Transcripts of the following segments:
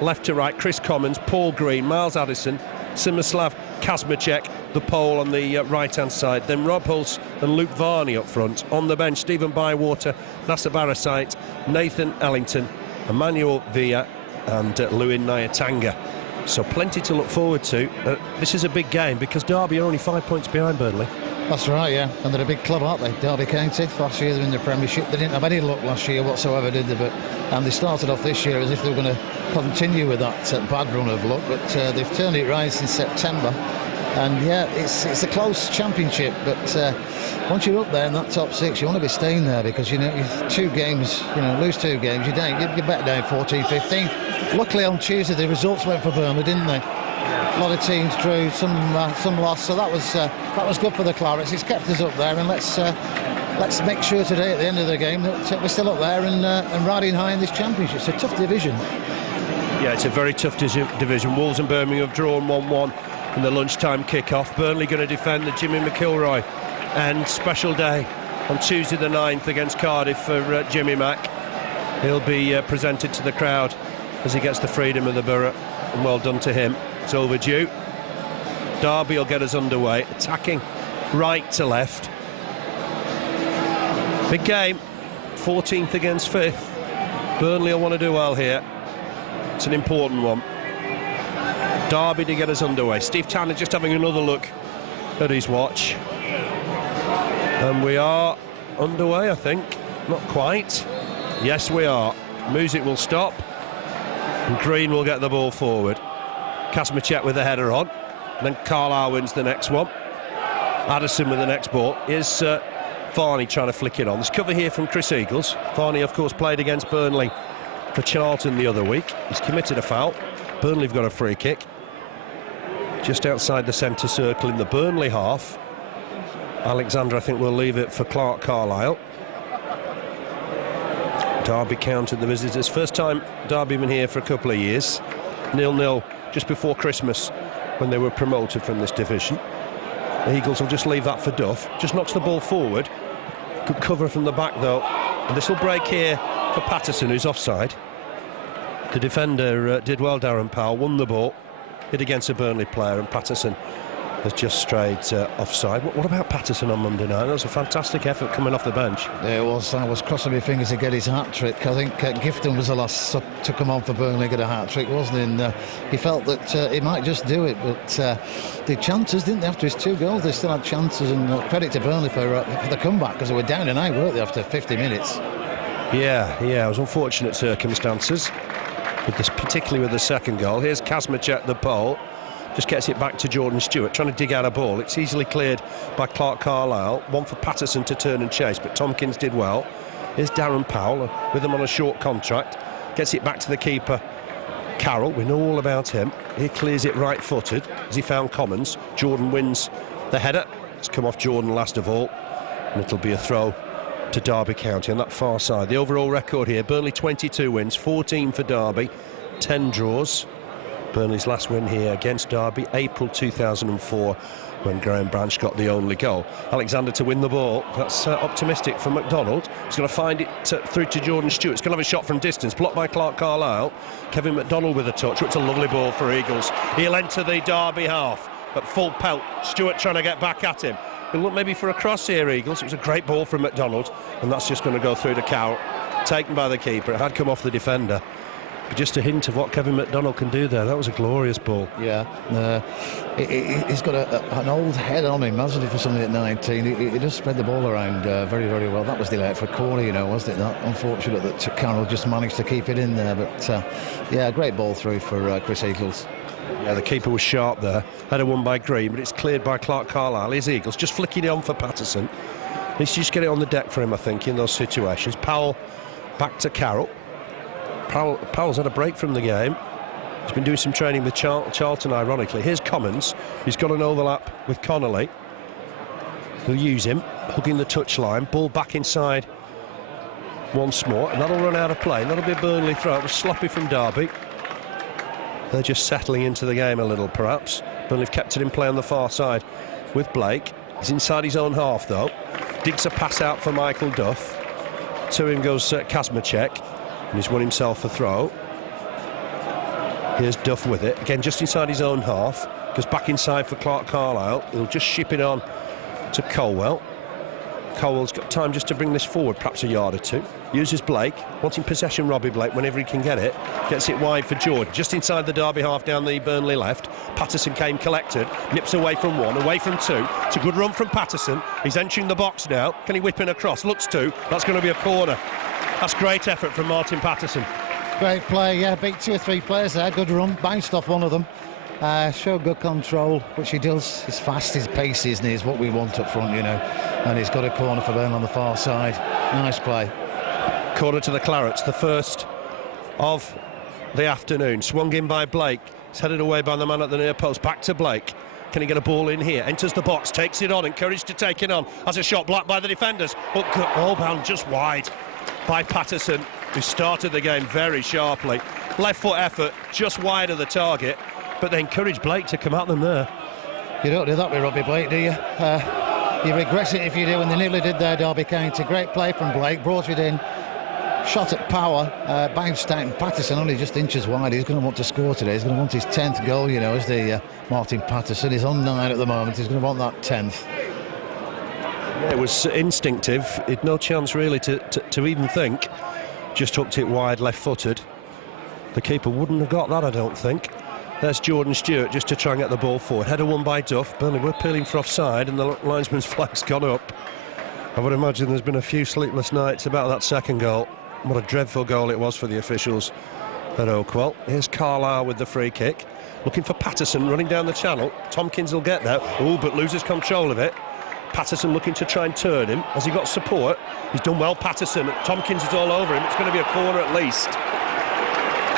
Left to right, Chris Commons, Paul Green, Miles Addison, Simislav Kazmacek, the pole on the right-hand side. Then Rob Hulse and Luke Varney up front. On the bench, Stephen Bywater, Nasser Barasite, Nathan Ellington, Emmanuel Villa and Lewin Nyatanga. So plenty to look forward to. This is a big game because Derby are only 5 points behind Burnley. That's right, yeah, and they're a big club, aren't they? Derby County. Last year they're in the Premiership. They didn't have any luck last year whatsoever, did they? And they started off this year as if they were going to continue with that bad run of luck, but they've turned it right since September. And yeah, it's a close championship, but once you're up there in that top six, you want to be staying there because, you know, lose 2 games, you're better down 14, 15. Luckily on Tuesday the results went for Burnley, didn't they? A lot of teams drew, some lost, so that was good for the Clarets. It's kept us up there, and let's make sure today at the end of the game that we're still up there and riding high in this championship. It's a tough division. Yeah, it's a very tough division. Wolves and Birmingham have drawn 1-1 in the lunchtime kick-off. Burnley going to defend the Jimmy McIlroy, and special day on Tuesday the 9th against Cardiff for Jimmy Mack. He'll be presented to the crowd as he gets the freedom of the borough, and well done to him. It's overdue. Derby will get us underway, attacking right to left. Big game, 14th against 5th. Burnley will want to do well here. It's an important one. Derby to get us underway. Steve Tanner just having another look at his watch. And we are underway, I think. Not quite. Yes, we are. Music will stop. And Green will get the ball forward. Kazmacek with the header on. And then Carlisle wins the next one. Addison with the next ball. Here's Varney trying to flick it on. There's cover here from Chris Eagles. Varney, of course, played against Burnley for Charlton the other week. He's committed a foul. Burnley have got a free kick. Just outside the centre circle in the Burnley half. Alexander, I think, will leave it for Clark Carlisle. Derby counted the visitors. First time Derby been here for a couple of years. 0-0 just before Christmas when they were promoted from this division. The Eagles will just leave that for Duff. Just knocks the ball forward. Good cover from the back, though. And this will break here for Patterson, who's offside. The defender did well, Darren Powell, won the ball, hit against a Burnley player, and Patterson has just strayed offside. What about Patterson on Monday night? That was a fantastic effort coming off the bench. Yeah, it was. I was crossing my fingers to get his hat-trick. I think Gifton was the last to come on for Burnley, get a hat-trick, wasn't he? And he felt that he might just do it, but they chances, didn't they? After his 2 goals, they still had chances, and credit to Burnley for the comeback, because they were down and out, weren't they, after 50 minutes? Yeah, it was unfortunate circumstances, particularly with the second goal. Here's Kazmacek, the pole. Just gets it back to Jordan Stewart, trying to dig out a ball. It's easily cleared by Clark Carlisle. One for Patterson to turn and chase, but Tompkins did well. Here's Darren Powell with him on a short contract. Gets it back to the keeper, Carroll. We know all about him. He clears it right-footed as he found Commons. Jordan wins the header. It's come off Jordan last of all, and it'll be a throw to Derby County on that far side. The overall record here, Burnley 22 wins, 14 for Derby, 10 draws. Burnley's last win here against Derby, April 2004, when Graham Branch got the only goal. Alexander to win the ball. That's optimistic for McDonald. He's going to find it through to Jordan Stewart. He's going to have a shot from distance, blocked by Clark Carlisle. Kevin McDonald with a touch. It's a lovely ball for Eagles. He'll enter the Derby half at full pelt. Stewart trying to get back at him. He'll look maybe for a cross here, Eagles. It was a great ball from McDonald, and that's just going to go through to Carroll. Taken by the keeper. It had come off the defender. Just a hint of what Kevin McDonald can do there. That was a glorious ball. Yeah, he's got an old head on him, hasn't he, for something at 19. He does spread the ball around very, very well. That was the electric corner, you know, wasn't it? That unfortunate that Carroll just managed to keep it in there. But yeah, great ball through for Chris Eagles. Yeah, the keeper was sharp there. Header won by Green, but it's cleared by Clark Carlisle. Here's Eagles just flicking it on for Patterson. Needs to just get it on the deck for him, I think, in those situations. Powell back to Carroll. Powell's had a break from the game. He's been doing some training with Charlton, ironically. Here's Commons. He's got an overlap with Connolly. He'll use him, hugging the touchline. Ball back inside once more, and that'll run out of play. And that'll be a Burnley throw. It was sloppy from Derby. They're just settling into the game a little, perhaps. Burnley have kept it in play on the far side with Blake. He's inside his own half, though. Digs a pass out for Michael Duff. To him goes Kazmacek. And he's won himself a throw. Here's Duff with it, again just inside his own half, goes back inside for Clark Carlisle. He'll just ship it on to Colwell. Colwell's got time just to bring this forward, perhaps a yard or two. Uses Blake, wanting possession, Robbie Blake, whenever he can get it. Gets it wide for Jordan, just inside the Derby half down the Burnley left. Patterson came collected, nips away from one, away from two. It's a good run from Patterson. He's entering the box now. Can he whip in across? Looks to. That's going to be a corner. That's great effort from Martin Patterson. Great play, yeah, beat 2 or 3 players there. Good run, bounced off one of them. Showed good control, which he does. He's fast, he's pacey, isn't he? Is what we want up front, you know. And he's got a corner for Burnley on the far side. Nice play. Corner to the Clarets, the first of the afternoon. Swung in by Blake. It's headed away by the man at the near post. Back to Blake. Can he get a ball in here? Enters the box, takes it on, encouraged to take it on. Has a shot blocked by the defenders. But all bound just wide by Patterson, who started the game very sharply. Left foot effort, just wide of the target. But they encourage Blake to come at them there. You don't do that with Robbie Blake, do you? You regret it if you do, and they nearly did there, Derby County. Great play from Blake, brought it in, shot at power, bounced out, and Patterson only just inches wide. He's going to want to score today. He's going to want his 10th goal, you know, as the Martin Patterson. He's on 9 at the moment. He's going to want that 10th. Yeah, it was instinctive. He'd no chance really to even think. Just hooked it wide, left-footed. The keeper wouldn't have got that, I don't think. There's Jordan Stewart just to try and get the ball forward. Header won by Duff. Burnley were appealing for offside and the linesman's flag's gone up. I would imagine there's been a few sleepless nights about that second goal. What a dreadful goal it was for the officials at Oakwell. Here's Carlisle with the free kick. Looking for Patterson running down the channel. Tompkins will get there. Oh, but loses control of it. Patterson looking to try and turn him. Has he got support? He's done well, Patterson. Tompkins is all over him. It's going to be a corner at least.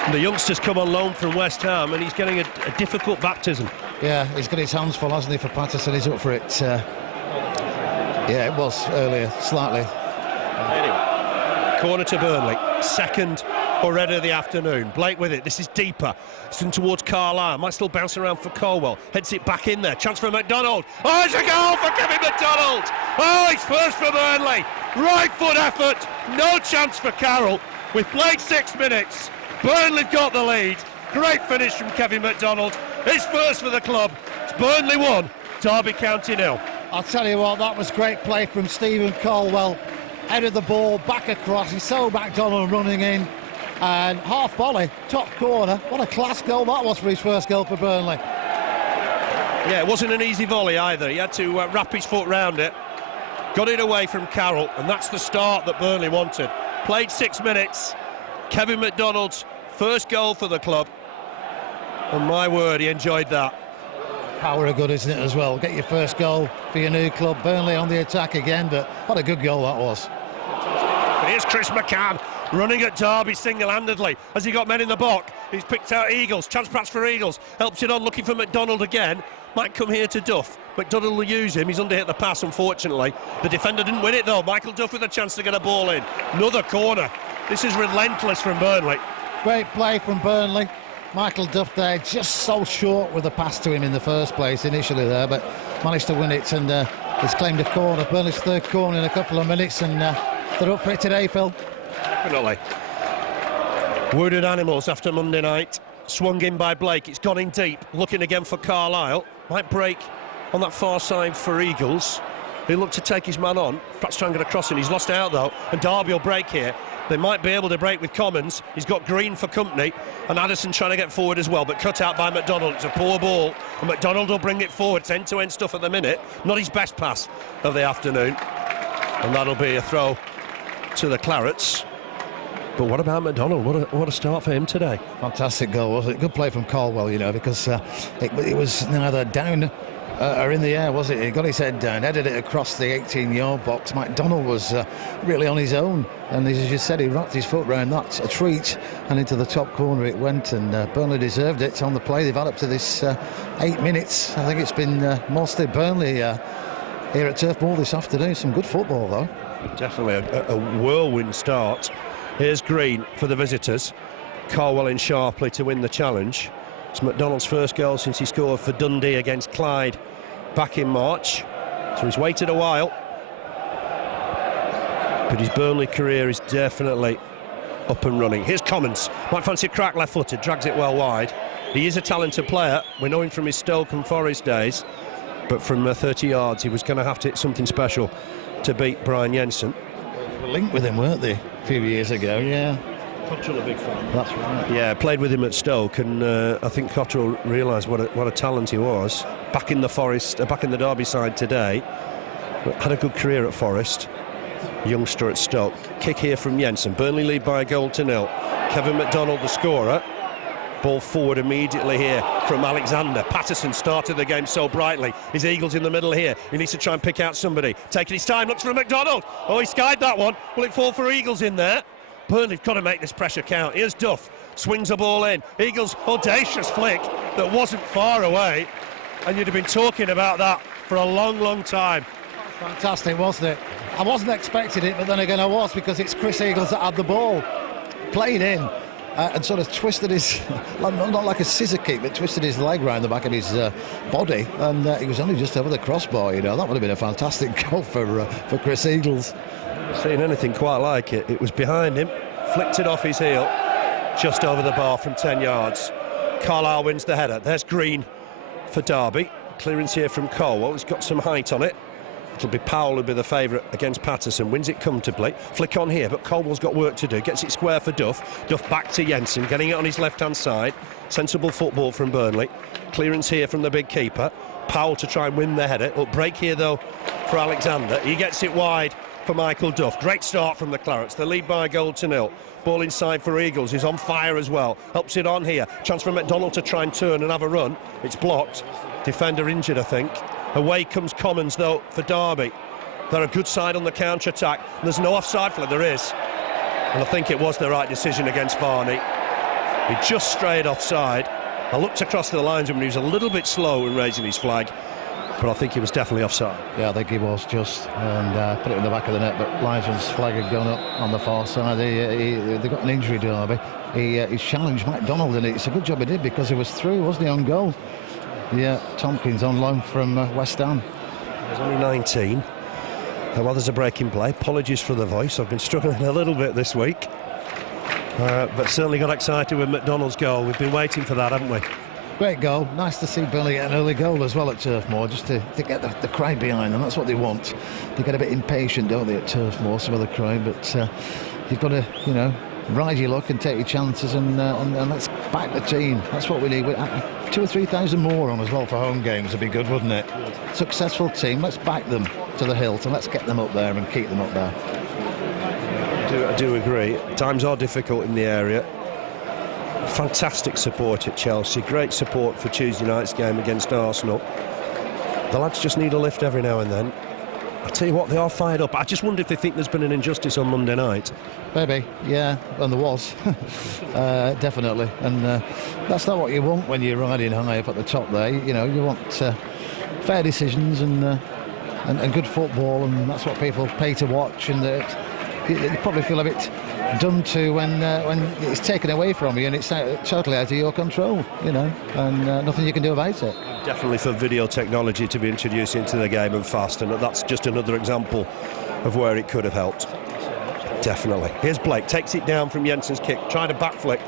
And the youngster's come on loan from West Ham and he's getting a difficult baptism. Yeah, he's got his hands full, hasn't he, for Patterson? He's up for it. Yeah, it was earlier, slightly. Anyway, corner to Burnley. Second already of the afternoon. Blake with it. This is deeper. It's in towards Carlisle. Might still bounce around for Colwell. Heads it back in there. Chance for McDonald. Oh, it's a goal for Kevin McDonald. Oh, it's first for Burnley. Right foot effort. No chance for Carroll. With Blake 6 minutes. Burnley've got the lead. Great finish from Kevin McDonald. It's first for the club. It's Burnley 1, Derby County 0. I'll tell you what, that was great play from Stephen Colwell. Headed the ball back across. He saw McDonald running in. And half volley, top corner. What a class goal that was for his first goal for Burnley. Yeah, it wasn't an easy volley either. He had to wrap his foot round it. Got it away from Carroll. And that's the start that Burnley wanted. Played 6 minutes. Kevin McDonald's first goal for the club. And my word, he enjoyed that. Power of good, isn't it, as well? Get your first goal for your new club. Burnley on the attack again, but what a good goal that was. Here's Chris McCann running at Derby single-handedly. Has he got men in the box? He's picked out Eagles. Chance perhaps for Eagles. Helps it on, looking for McDonald again. Might come here to Duff. McDonald will use him. He's under-hit the pass, unfortunately. The defender didn't win it, though. Michael Duff with a chance to get a ball in. Another corner. This is relentless from Burnley. Great play from Burnley. Michael Duff there, just so short with the pass to him in the first place initially there, but managed to win it, and he's claimed a corner. Burnley's third corner in a couple of minutes, and they're up for it today, Phil. Definitely. Wounded animals after Monday night. Swung in by Blake. It's gone in deep. Looking again for Carlisle. Might break on that far side for Eagles. He'll look to take his man on. Perhaps try and get a crossing. He's lost out though, and Derby will break here. They might be able to break with Commons. He's got Green for company, and Addison trying to get forward as well, but cut out by McDonald. It's a poor ball, and McDonald will bring it forward. It's end-to-end stuff at the minute. Not his best pass of the afternoon, and that'll be a throw to the Clarets. But what about McDonald? What a start for him today. Fantastic goal, wasn't it? Good play from Colwell, you know, because it was neither down or in the air, was it? He got his head down, headed it across the 18-yard box. McDonald was really on his own, and as you said, he wrapped his foot round that, a treat, and into the top corner it went, and Burnley deserved it on the play. They've had up to this 8 minutes. I think it's been mostly Burnley here at Turf Moor this afternoon. Some good football, though. Definitely a whirlwind start. Here's Green for the visitors. Carwell in sharply to win the challenge. It's McDonald's first goal since he scored for Dundee against Clyde back in March. So he's waited a while. But his Burnley career is definitely up and running. Here's Commons. Might fancy a crack left-footed. Drags it well wide. He is a talented player. We know him from his Stoke and Forest days, but from 30 yards he was going to have to hit something special to beat Brian Jensen. They were linked with him, weren't they, a few years ago? Yeah. Cottrell a big fan. That's right. Yeah, played with him at Stoke, and I think Cottrell realised what a talent he was. Back in the Forest, back in the Derby side today. Had a good career at Forest. Youngster at Stoke. Kick here from Jensen. Burnley lead by a goal to 0. Kevin McDonald, the scorer. Ball forward immediately here from Alexander. Patterson started the game so brightly. His Eagles in the middle here. He needs to try and pick out somebody. Taking his time, looks for McDonald. Oh, he skied that one. Will it fall for Eagles in there? Burnley've got to make this pressure count. Here's Duff. Swings the ball in. Eagles, audacious flick that wasn't far away. And you'd have been talking about that for a long, long time. Fantastic, wasn't it? I wasn't expecting it, but then again I was, because it's Chris Eagles that had the ball. Played in. And sort of twisted his, not like a scissor kick, but twisted his leg round the back of his body, and he was only just over the crossbar. You know, that would have been a fantastic goal for Chris Eagles. Never seen anything quite like it. It was behind him, flicked it off his heel, just over the bar from 10 yards. Carlisle wins the header. There's Green for Derby. Clearance here from Colwell. He's got some height on it. It'll be Powell who'll be the favourite against Patterson. Wins it comfortably. Flick on here, but Colwell's got work to do. Gets it square for Duff. Duff back to Jensen, getting it on his left-hand side. Sensible football from Burnley. Clearance here from the big keeper. Powell to try and win the header. Up break here, though, for Alexander. He gets it wide for Michael Duff. Great start from the Clarets. They lead by a goal to 0. Ball inside for Eagles. He's on fire as well. Helps it on here. Chance for McDonald to try and turn and have a run. It's blocked. Defender injured, I think. Away comes Commons, though, for Derby. They're a good side on the counter-attack. There's no offside flag. There is. And I think it was the right decision against Varney. He just strayed offside. I looked across the lines when he was a little bit slow in raising his flag, but I think he was definitely offside. Yeah, I think he was just, and put it in the back of the net, but Linesman's flag had gone up on the far side. They got an injury, Derby. He challenged McDonald, and it's a good job he did, because he was through, wasn't he, on goal? Yeah, Tompkins on loan from West Ham. He's only 19. Well, there's a break in play. Apologies for the voice. I've been struggling a little bit this week. But certainly got excited with McDonald's goal. We've been waiting for that, haven't we? Great goal. Nice to see Burnley get an early goal as well at Turf Moor, just to get the crowd behind them. That's what they want. They get a bit impatient, don't they, at Turf Moor, some of the crowd. But you've got to, you know, ride your luck and take your chances, and let's back the team. That's what we need. 2,000 or 3,000 more on as well for home games would be good, wouldn't it? Successful team. Let's back them to the hilt, and let's get them up there and keep them up there. I do agree. Times are difficult in the area. Fantastic support at Chelsea. Great support for Tuesday night's game against Arsenal. The lads just need a lift every now and then. I tell you what, they are fired up. I just wonder if they think there's been an injustice on Monday night. Maybe, yeah, and there was. Definitely. And that's not what you want when you're riding high up at the top there. You know, you want fair decisions and good football, and that's what people pay to watch. And you probably feel a bit done to when it's taken away from you and it's totally out of your control, you know, and nothing you can do about it. Definitely for video technology to be introduced into the game and fast, and that's just another example of where it could have helped. Definitely. Here's Blake, takes it down from Jensen's kick, tried a back flick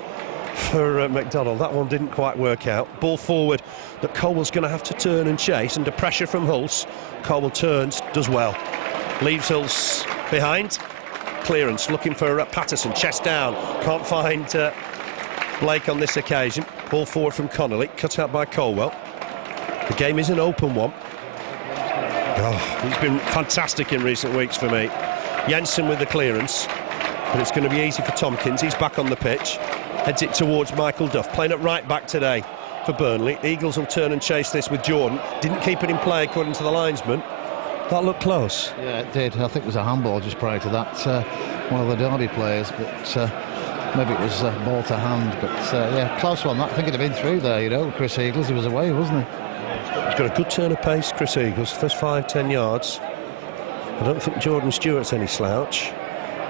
for McDonald. That one didn't quite work out. Ball forward that Colwell's going to have to turn and chase under pressure from Hulse. Colwell turns, does well. Leaves Hulse behind. Clearance, looking for Patterson, chest down. Can't find Blake on this occasion. Ball forward from Connolly, cut out by Colwell. The game is an open one. Oh, he's been fantastic in recent weeks for me. Jensen with the clearance, but it's going to be easy for Tompkins. He's back on the pitch, heads it towards Michael Duff, playing it right back today for Burnley. Eagles will turn and chase this with Jordan. Didn't keep it in play according to the linesman. That looked close. Yeah, it did. I think it was a handball just prior to that. One of the Derby players, but maybe it was ball to hand. But yeah, close one. I think it'd have been through there, you know. Chris Eagles, he was away, wasn't he? He's got a good turn of pace, Chris Eagles. First 5-10 yards. I don't think Jordan Stewart's any slouch.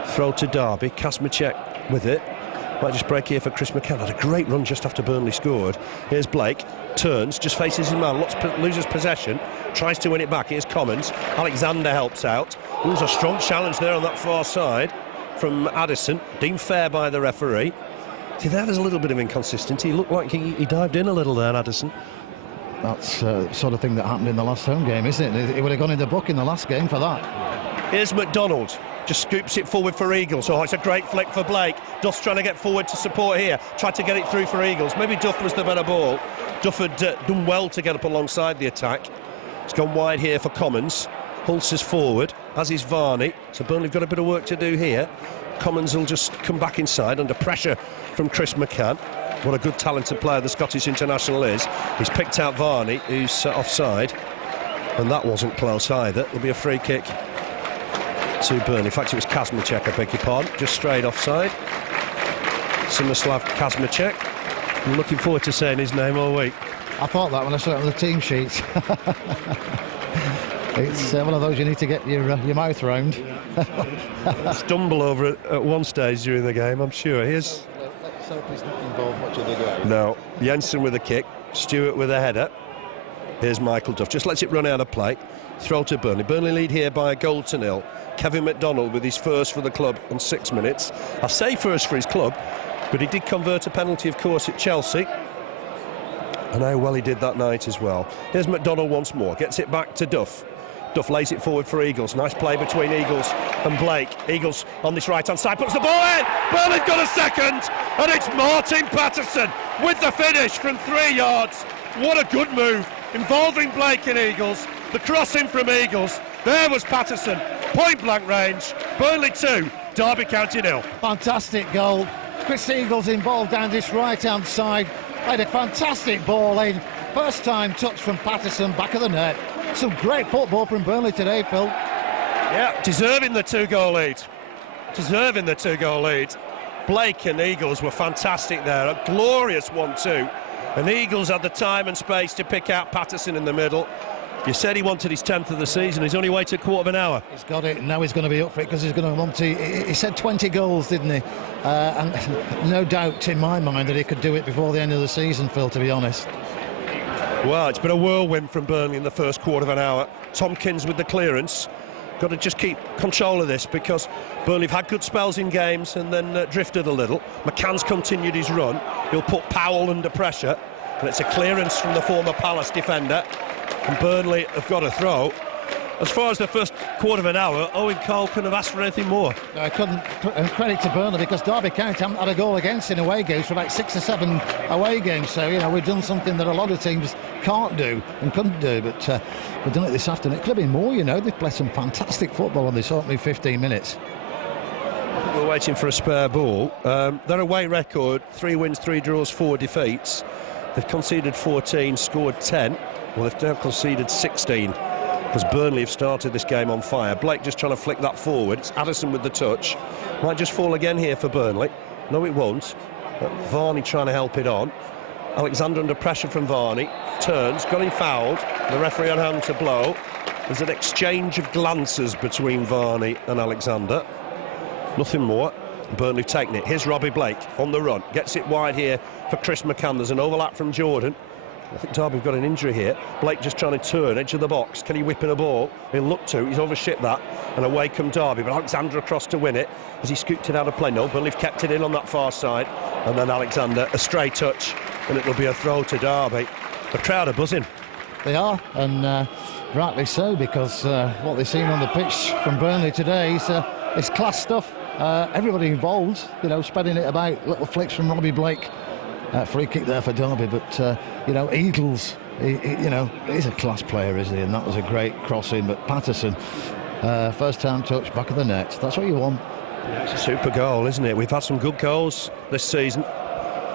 Throw to Derby. Kazmierczak with it. Might just break here for Chris McCann. Had a great run just after Burnley scored. Here's Blake. Turns, just faces his man, loses possession, tries to win it back. Here's Commons. Alexander helps out. There's a strong challenge there on that far side from Addison. Deemed fair by the referee. See, there's a little bit of inconsistency. He looked like he dived in a little there, Addison. That's the sort of thing that happened in the last home game, isn't it? It would have gone in the book in the last game for that. Here's McDonald. Just scoops it forward for Eagles. Oh, it's a great flick for Blake. Duff's trying to get forward to support here. Tried to get it through for Eagles. Maybe Duff was the better ball. Duff had done well to get up alongside the attack. It's gone wide here for Commons. Hulse is forward, as is Varney. So Burnley have got a bit of work to do here. Commons will just come back inside under pressure from Chris McCann. What a good talented player the Scottish international is. He's picked out Varney, who's offside. And that wasn't close either. It'll be a free kick to Burnley. In fact, it was Kazmacek, I beg your pardon, just straight offside. Simislav Kazmacek. I'm looking forward to saying his name all week. I thought that when I saw it on the team sheets. It's one of those you need to get your mouth round. Stumble over it at one stage during the game, I'm sure. Here's... Let's hope he's not involved much of the game. No. Jensen with a kick. Stewart with a header. Here's Michael Duff. Just lets it run out of play. Throw to Burnley. Burnley lead here by 1-0. Kevin McDonald with his first for the club on 6 minutes. I say first for his club, but he did convert a penalty, of course, at Chelsea. And how well he did that night as well. Here's McDonald once more. Gets it back to Duff. Duff lays it forward for Eagles. Nice play between Eagles and Blake. Eagles on this right-hand side puts the ball in. Burnley's got a second, and it's Martin Patterson with the finish from 3 yards. What a good move involving Blake and Eagles. The crossing from Eagles. There was Patterson. Point-blank range. Burnley 2, Derby County 0. Fantastic goal. Chris Eagles involved down this right-hand side. Played a fantastic ball in. First time touch from Patterson, back of the net. Some great football from Burnley today, Phil. Yeah, deserving the 2-goal lead. Deserving the 2-goal lead. Blake and Eagles were fantastic there. A glorious 1-2. And Eagles had the time and space to pick out Patterson in the middle. You said he wanted his 10th of the season. He's only waited a quarter of an hour. He's got it, and now he's going to be up for it because he's going to want to... He said 20 goals, didn't he? And no doubt in my mind that he could do it before the end of the season, Phil, to be honest. Well, it's been a whirlwind from Burnley in the first quarter of an hour. Tompkins with the clearance. Got to just keep control of this because Burnley have had good spells in games and then drifted a little. McCann's continued his run. He'll put Powell under pressure. And it's a clearance from the former Palace defender. And Burnley have got a throw. As far as the first quarter of an hour, Owen Cole couldn't have asked for anything more. I couldn't. And credit to Burnley because Derby County haven't had a goal against in away games for about 6 or 7 away games. So, you know, we've done something that a lot of teams can't do and couldn't do. But we've done it this afternoon. It could have been more, you know. They've played some fantastic football on this opening 15 minutes. We're waiting for a spare ball. Their away record, 3 wins, 3 draws, 4 defeats. They've conceded 14, scored 10. Well, they've now conceded 16 because Burnley have started this game on fire. Blake just trying to flick that forward. It's Addison with the touch. Might just fall again here for Burnley. No, it won't. Varney trying to help it on. Alexander under pressure from Varney. Turns, got him fouled. The referee on hand to blow. There's an exchange of glances between Varney and Alexander. Nothing more. Burnley have taken it. Here's Robbie Blake on the run. Gets it wide here for Chris McCann. There's an overlap from Jordan. I think Derby have got an injury here. Blake just trying to turn, edge of the box. Can he whip in a ball? He'll look to. He's overshit that. And away come Derby. But Alexander across to win it. Has he scooped it out of play? No, Burnley have kept it in on that far side. And then Alexander, a stray touch. And it'll be a throw to Derby. The crowd are buzzing. They are, and rightly so, because what they've seen on the pitch from Burnley today is class stuff. Everybody involved, you know, spreading it about. Little flicks from Robbie Blake. Free kick there for Derby, but you know, Eagles, you know, he's a class player, isn't he? And that was a great crossing. But Patterson, first time touch, back of the net. That's what you want. Yeah, it's a super goal, isn't it? We've had some good goals this season.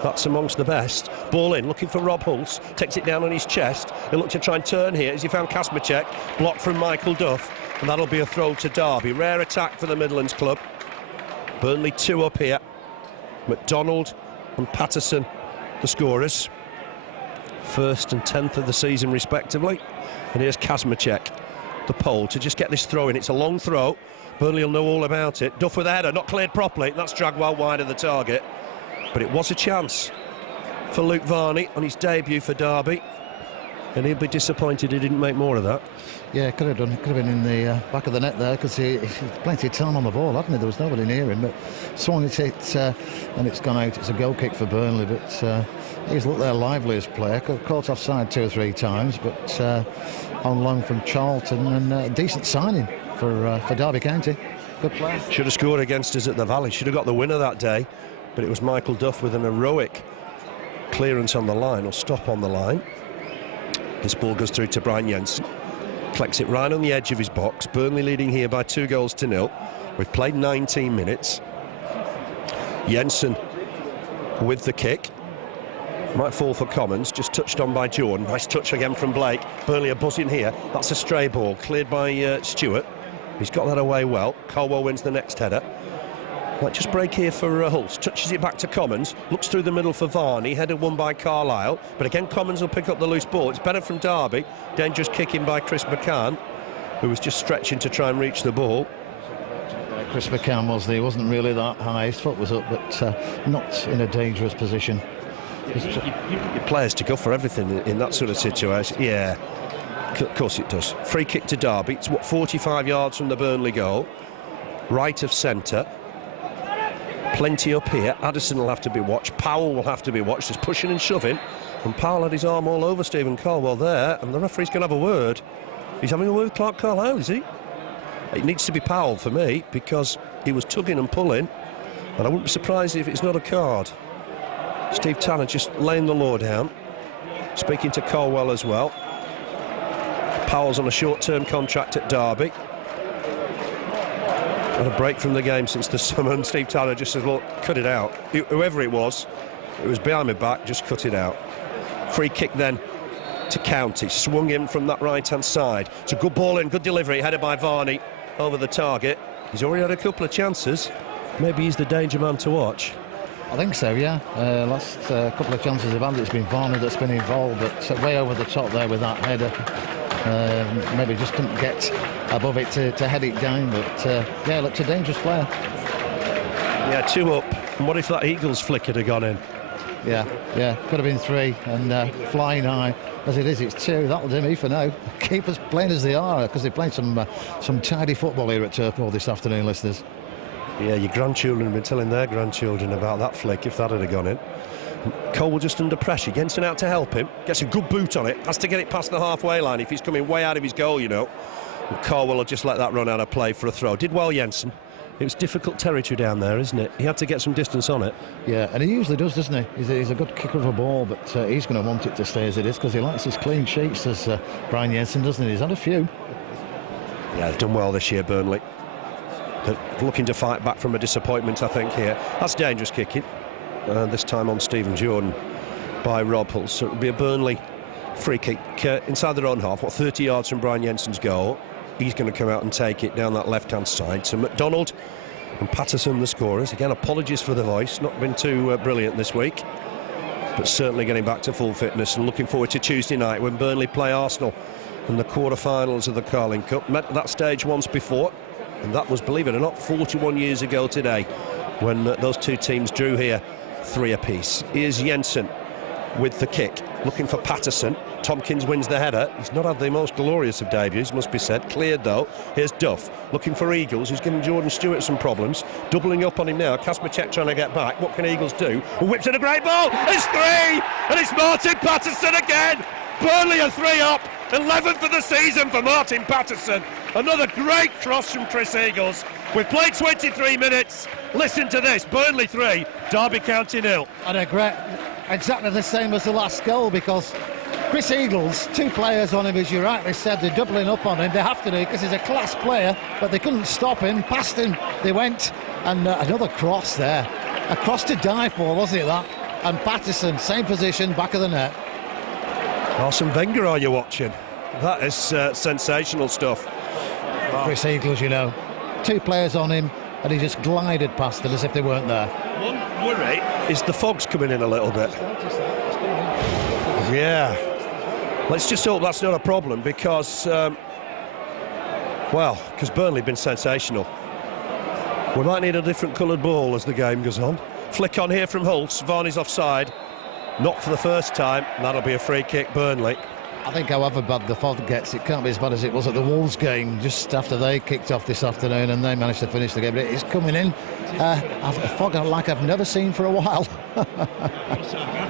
That's amongst the best. Ball in, looking for Rob Hulse. Takes it down on his chest. He'll look to try and turn here as he found Kazmacek. Blocked from Michael Duff. And that'll be a throw to Derby. Rare attack for the Midlands club. Burnley 2 up here. McDonald and Patterson, the scorers. First and 10th of the season, respectively. And here's Kazmacek, the pole, to just get this throw in. It's a long throw. Burnley will know all about it. Duff with a header, not cleared properly. That's dragged well wide of the target. But it was a chance for Luke Varney on his debut for Derby. and he'll be disappointed he didn't make more of that. Yeah, could have done. Could have been in the back of the net there, because he had plenty of time on the ball, hadn't he? There was nobody near him, but swung it and it's gone out. It's a goal kick for Burnley, but he's looked their liveliest player. Caught offside 2 or 3 times, but on loan from Charlton, and a decent signing for Derby County. Good player. Should have scored against us at the Valley. Should have got the winner that day, but it was Michael Duff with an heroic clearance on the line, or stop on the line. This ball goes through to Brian Jensen. Collects it right on the edge of his box. Burnley leading here by 2-0. We've played 19 minutes. Jensen with the kick. Might fall for Commons, just touched on by Jordan. Nice touch again from Blake. Burnley are buzzing here. That's a stray ball, cleared by Stewart. He's got that away well. Colwell wins the next header. Might just break here for Hulse. Touches it back to Commons. Looks through the middle for Varney. Header won by Carlisle. But again, Commons will pick up the loose ball. It's better from Derby. Dangerous kicking by Chris McCann, who was just stretching to try and reach the ball. Chris McCann was there. He wasn't really that high. His foot was up, but not in a dangerous position. You want your players to go for everything in that sort of situation. Yeah, of course it does. Free kick to Derby. It's, 45 yards from the Burnley goal. Right of centre. Plenty up here. Addison will have to be watched. Powell will have to be watched. There's pushing and shoving. And Powell had his arm all over Stephen Colwell there. And the referee's going to have a word. He's having a word with Clark Carlisle, is he? It needs to be Powell for me, because he was tugging and pulling. And I wouldn't be surprised if it's not a card. Steve Tanner just laying the law down. Speaking to Colwell as well. Powell's on a short-term contract at Derby. Had a break from the game since the summer, and Steve Tanner just says, look, cut it out. Whoever it was behind my back, just cut it out. Free kick then to County, swung in from that right-hand side. It's a good ball in, good delivery, headed by Varney over the target. He's already had a couple of chances. Maybe he's the danger man to watch. I think so, yeah. Last couple of chances they've had, it's been Varney that's been involved, but way over the top there with that header. Maybe just couldn't get above it to head it down, but yeah, looks a dangerous player. Yeah, 2 up. And what if that Eagles flicker had gone in? Yeah, could have been 3, and flying high. As it is, it's 2. That'll do me for now. Keepers playing as they are, because they played some tidy football here at Turf Moor this afternoon, listeners. Yeah, your grandchildren have been telling their grandchildren about that flick, if that had gone in. Cole just under pressure. Jensen out to help him. Gets a good boot on it. Has to get it past the halfway line if he's coming way out of his goal, you know. And Cole will just let that run out of play for a throw. Did well, Jensen. It was difficult territory down there, isn't it? He had to get some distance on it. Yeah, and he usually does, doesn't he? He's a good kicker of a ball, but he's going to want it to stay as it is, because he likes his clean sheets, as Brian Jensen, doesn't he? He's had a few. Yeah, they've done well this year, Burnley. They're looking to fight back from a disappointment, I think, here. That's dangerous kicking. This time on Stephen Jordan by Rob Hulse. So it'll be a Burnley free kick inside their own half, 30 yards from Brian Jensen's goal. He's going to come out and take it down that left-hand side. So McDonald and Patterson, the scorers. Again, apologies for the voice. Not been too brilliant this week, but certainly getting back to full fitness and looking forward to Tuesday night when Burnley play Arsenal in the quarter-finals of the Carling Cup. Met at that stage once before, and that was, believe it or not, 41 years ago today, when those two teams drew here 3 apiece. Here's Jensen with the kick, looking for Patterson. Tompkins wins the header. He's not had the most glorious of debuts, must be said. Cleared though. Here's Duff looking for Eagles, who's giving Jordan Stewart some problems. Doubling up on him now. Kasperczak trying to get back. What can Eagles do? Whips in a great ball. It's 3, and it's Martin Patterson again. Burnley are 3 up. 11th for the season for Martin Patterson. Another great cross from Chris Eagles. We've played 23 minutes. Listen to this. Burnley 3, Derby County 0. And a great, exactly the same as the last goal, because Chris Eagles, 2 players on him, as you rightly said. They're doubling up on him. They have to do, because he's a class player, but they couldn't stop him. Past him they went, and another cross there. A cross to die for, wasn't it, that? And Patterson, same position, back of the net. Arsene Wenger, are you watching? That is sensational stuff. Chris Eagles, you know, 2 players on him, and he just glided past them as if they weren't there. One worry is the fog's coming in a little bit. Yeah. Let's just hope that's not a problem, because, because Burnley have been sensational. We might need a different coloured ball as the game goes on. Flick on here from Hulse. Varney's offside. Not for the first time. That'll be a free kick, Burnley. I think however bad the fog gets, it can't be as bad as it was at the Wolves game just after they kicked off this afternoon and they managed to finish the game. But it's coming in a fog like I've never seen for a while.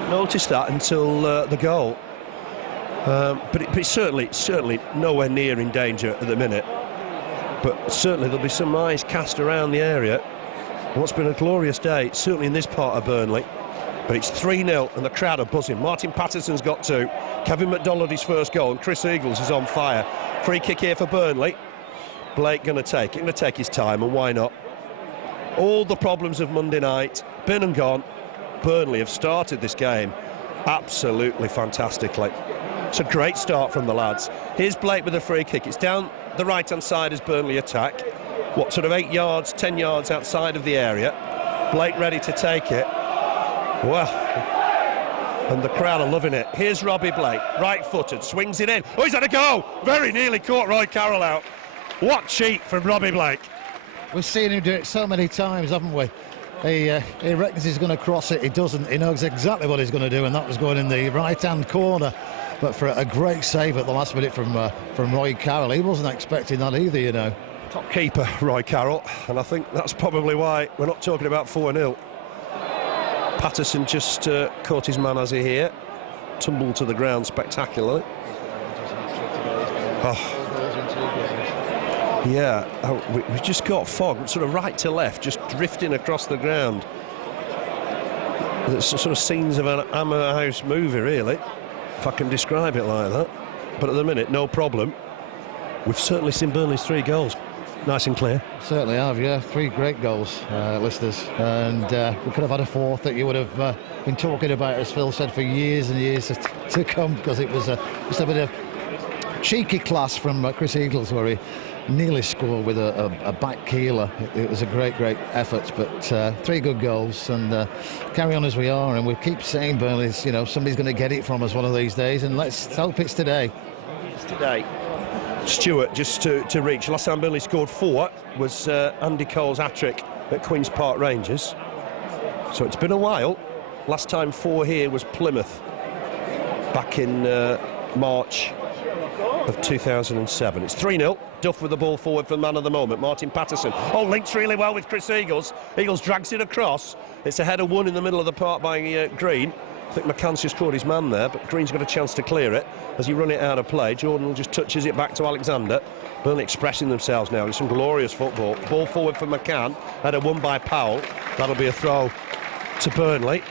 Noticed that until the goal. But it's certainly nowhere near in danger at the minute. But certainly there'll be some eyes cast around the area. And what's been a glorious day, certainly in this part of Burnley. But it's 3-0 and the crowd are buzzing. Martin Patterson's got 2. Kevin McDonald his first goal, and Chris Eagles is on fire. Free kick here for Burnley. Blake going to take it, going to take his time, and why not? All the problems of Monday night, been and gone. Burnley have started this game absolutely fantastically. It's a great start from the lads. Here's Blake with a free kick. It's down the right-hand side as Burnley attack. What, sort of 8 yards, 10 yards outside of the area. Blake ready to take it. Well, and the crowd are loving it. Here's Robbie Blake, right-footed, swings it in. Oh, he's had a go! Very nearly caught Roy Carroll out. What cheek from Robbie Blake. We've seen him do it so many times, haven't we? He reckons he's going to cross it. He doesn't. He knows exactly what he's going to do, and that was going in the right-hand corner. But for a great save at the last minute from Roy Carroll, he wasn't expecting that either, you know. Top keeper, Roy Carroll, and I think that's probably why we're not talking about 4-0. Patterson just caught his man as he here, tumbled to the ground spectacularly. Oh. Yeah, we just got fog, sort of right to left, just drifting across the ground. It's sort of scenes of an Hammer House movie, really, if I can describe it like that. But at the minute, no problem. We've certainly seen Burnley's 3 goals. Nice and clear. Certainly have, yeah. 3 great goals, listeners. And we could have had a 4th that you would have been talking about, as Phil said, for years and years to come, because it was just a bit of cheeky class from Chris Eagles, where he nearly scored with a back keeler. It was a great effort, but 3 good goals, and carry on as we are, and we keep saying Burnley's, you know, somebody's going to get it from us one of these days, and let's hope it's today. It's today. Stewart just to reach. Last time Burnley scored 4 was Andy Cole's hat-trick at Queen's Park Rangers. So it's been a while. Last time 4 here was Plymouth back in March of 2007. It's 3-0. Duff with the ball forward for the man of the moment, Martin Patterson. Oh, links really well with Chris Eagles. Eagles drags it across. It's a header won in the middle of the park by Green. I think McCann's just caught his man there, but Green's got a chance to clear it. As he run it out of play, Jordan just touches it back to Alexander. Burnley expressing themselves now. It's some glorious football. Ball forward for McCann. Header won by Powell. That'll be a throw to Burnley.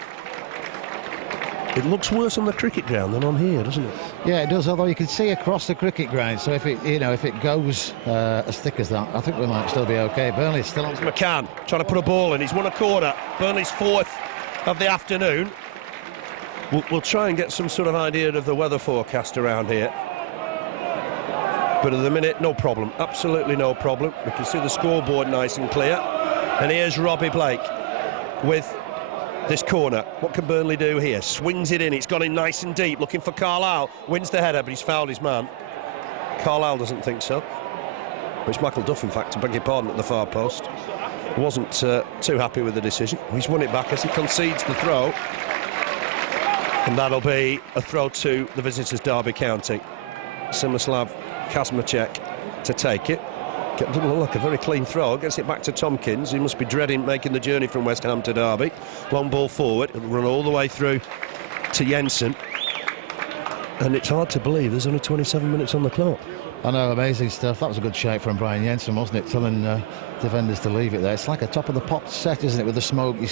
It looks worse on the cricket ground than on here, doesn't it? Yeah, it does, although you can see across the cricket ground, so if it goes as thick as that, I think we might still be okay. Burnley's still on. McCann trying to put a ball in. He's won a corner. Burnley's 4th of the afternoon. We'll try and get some sort of idea of the weather forecast around here. But at the minute, no problem. Absolutely no problem. We can see the scoreboard nice and clear. And here's Robbie Blake with this corner. What can Burnley do here? Swings it in. It's gone in nice and deep. Looking for Carlisle. Wins the header, but he's fouled his man. Carlisle doesn't think so. It's Michael Duff, in fact, to beg your pardon, at the far post. Wasn't too happy with the decision. He's won it back as he concedes the throw. And that'll be a throw to the visitors, Derby County. Simislav Kazmacek to take it. Doesn't look a very clean throw. Gets it back to Tompkins. He must be dreading making the journey from West Ham to Derby. Long ball forward. It'll run all the way through to Jensen. And it's hard to believe there's only 27 minutes on the clock. I know, amazing stuff. That was a good shake from Brian Jensen, wasn't it? Telling defenders to leave it there. It's like a top of the pop set, isn't it, with the smoke? You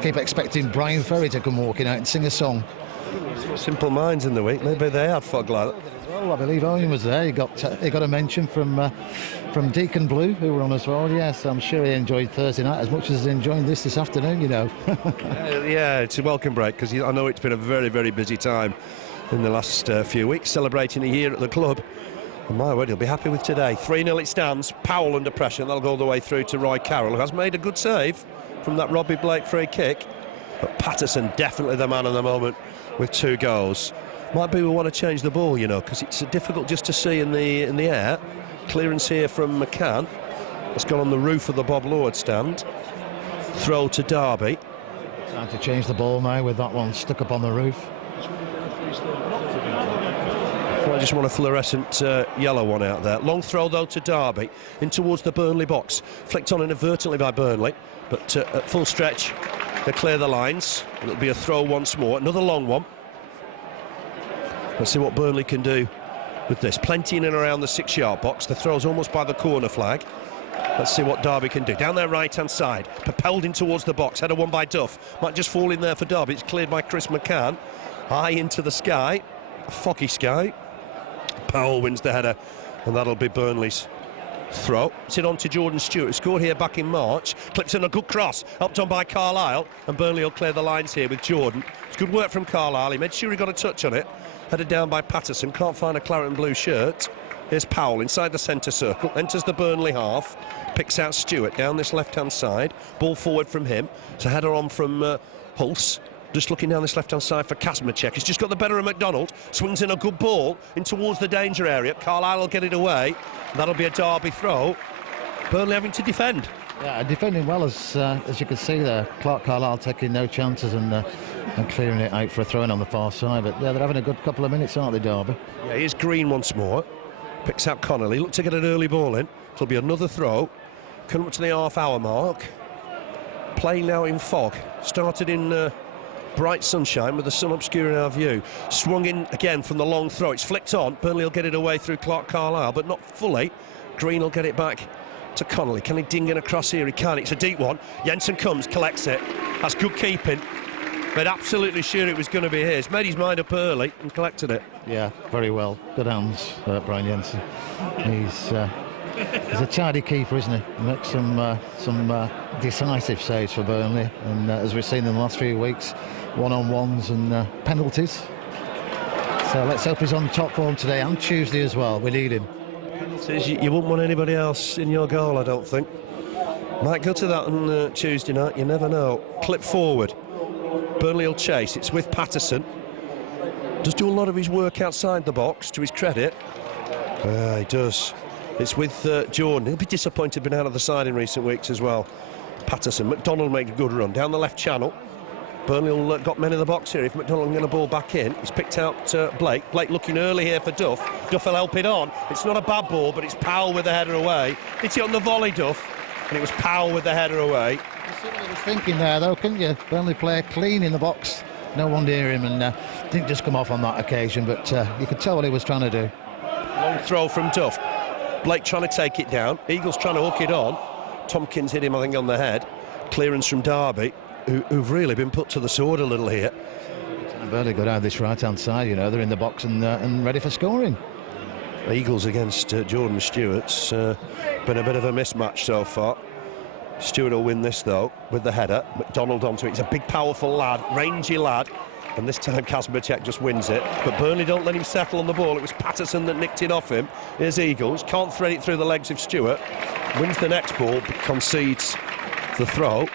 keep expecting Brian Ferry to come walking out and sing a song. Simple Minds in the week. Maybe they had fog like that. Well, I believe Owen was there. He got a mention from Deacon Blue, who were on as well. Yes, I'm sure he enjoyed Thursday night as much as he's enjoying this afternoon, you know. Yeah, it's a welcome break, because I know it's been a very, very busy time in the last few weeks, celebrating a year at the club. And my word, he'll be happy with today. 3-0 it stands. Powell under pressure, and that'll go all the way through to Roy Carroll, who has made a good save from that Robbie Blake free kick. But Patterson definitely the man of the moment with 2 goals. Might be we want to change the ball, you know, because it's difficult just to see in the air. Clearance here from McCann. It's gone on the roof of the Bob Lord stand. Throw to Derby. Time to change the ball now with that one stuck up on the roof. I just want a fluorescent yellow one out there. Long throw though to Derby, in towards the Burnley box. Flicked on inadvertently by Burnley, but at full stretch they clear the lines. It'll be a throw once more, another long one. Let's see what Burnley can do with this. Plenty in and around the 6-yard box. The throw's almost by the corner flag. Let's see what Derby can do. Down their right-hand side, propelled in towards the box. Header won by Duff. Might just fall in there for Derby. It's cleared by Chris McCann. High into the sky, a foggy sky. Powell wins the header, and that'll be Burnley's throw. It's it on to Jordan Stewart, who scored here back in March. Clips in a good cross, helped on by Carlisle, and Burnley will clear the lines here with Jordan. It's good work from Carlisle. He made sure he got a touch on it. Headed down by Patterson. Can't find a claret and blue shirt. Here's Powell inside the centre circle, enters the Burnley half, picks out Stewart down this left-hand side. Ball forward from him. It's a header on from Hulse. Just looking down this left-hand side for Kazmacek. He's just got the better of McDonald. Swings in a good ball in towards the danger area. Carlisle will get it away. That'll be a Derby throw. Burnley having to defend. Yeah, defending well, as you can see there. Clark Carlisle taking no chances and clearing it out for a throw-in on the far side. But yeah, they're having a good couple of minutes, aren't they, Derby? Yeah, here's Green once more. Picks out Connolly. Look to get an early ball in. It'll be another throw. Coming up to the half-hour mark. Play now in fog. Started in bright sunshine with the sun obscuring our view. Swung in again from the long throw. It's flicked on. Burnley will get it away through Clark Carlisle, but not fully. Green will get it back to Connolly. Can he ding in across here? He can. It's a deep one. Jensen comes, collects it. That's good keeping. Made absolutely sure it was going to be his. Made his mind up early and collected it. Yeah, very well. Good hands, Brian Jensen. He's a tidy keeper, isn't he? He makes some decisive saves for Burnley, and as we've seen in the last few weeks, one-on-ones and penalties. So let's hope he's on top form today and Tuesday as well. We need him. You wouldn't want anybody else in your goal, I don't think. Might go to that on Tuesday night, you never know. Clip forward. Burnley will chase. It's with Patterson. Does do a lot of his work outside the box, to his credit. He does. It's with Jordan. He'll be disappointed being out of the side in recent weeks as well. Patterson. McDonald makes a good run down the left channel. Burnley will got men in the box here. If McDonald can get a ball back in, he's picked out Blake. Blake looking early here for Duff. Duff will help it on. It's not a bad ball, but it's Powell with the header away. Hits it on the volley, Duff, and it was Powell with the header away. You see what he was thinking there, though, couldn't you? Burnley player clean in the box. No one near him, and didn't just come off on that occasion, but you could tell what he was trying to do. Long throw from Duff. Blake trying to take it down. Eagles trying to hook it on. Tompkins hit him, I think, on the head. Clearance from Derby, who've really been put to the sword a little here. Burnley go down this right-hand side, you know, they're in the box and ready for scoring. Eagles against Jordan Stewart's been a bit of a mismatch so far. Stewart will win this, though, with the header. McDonald onto it. He's a big, powerful lad, rangy lad. And this time Kazmacek just wins it. But Burnley don't let him settle on the ball. It was Patterson that nicked it off him. Here's Eagles. Can't thread it through the legs of Stewart. Wins the next ball, but concedes the throw.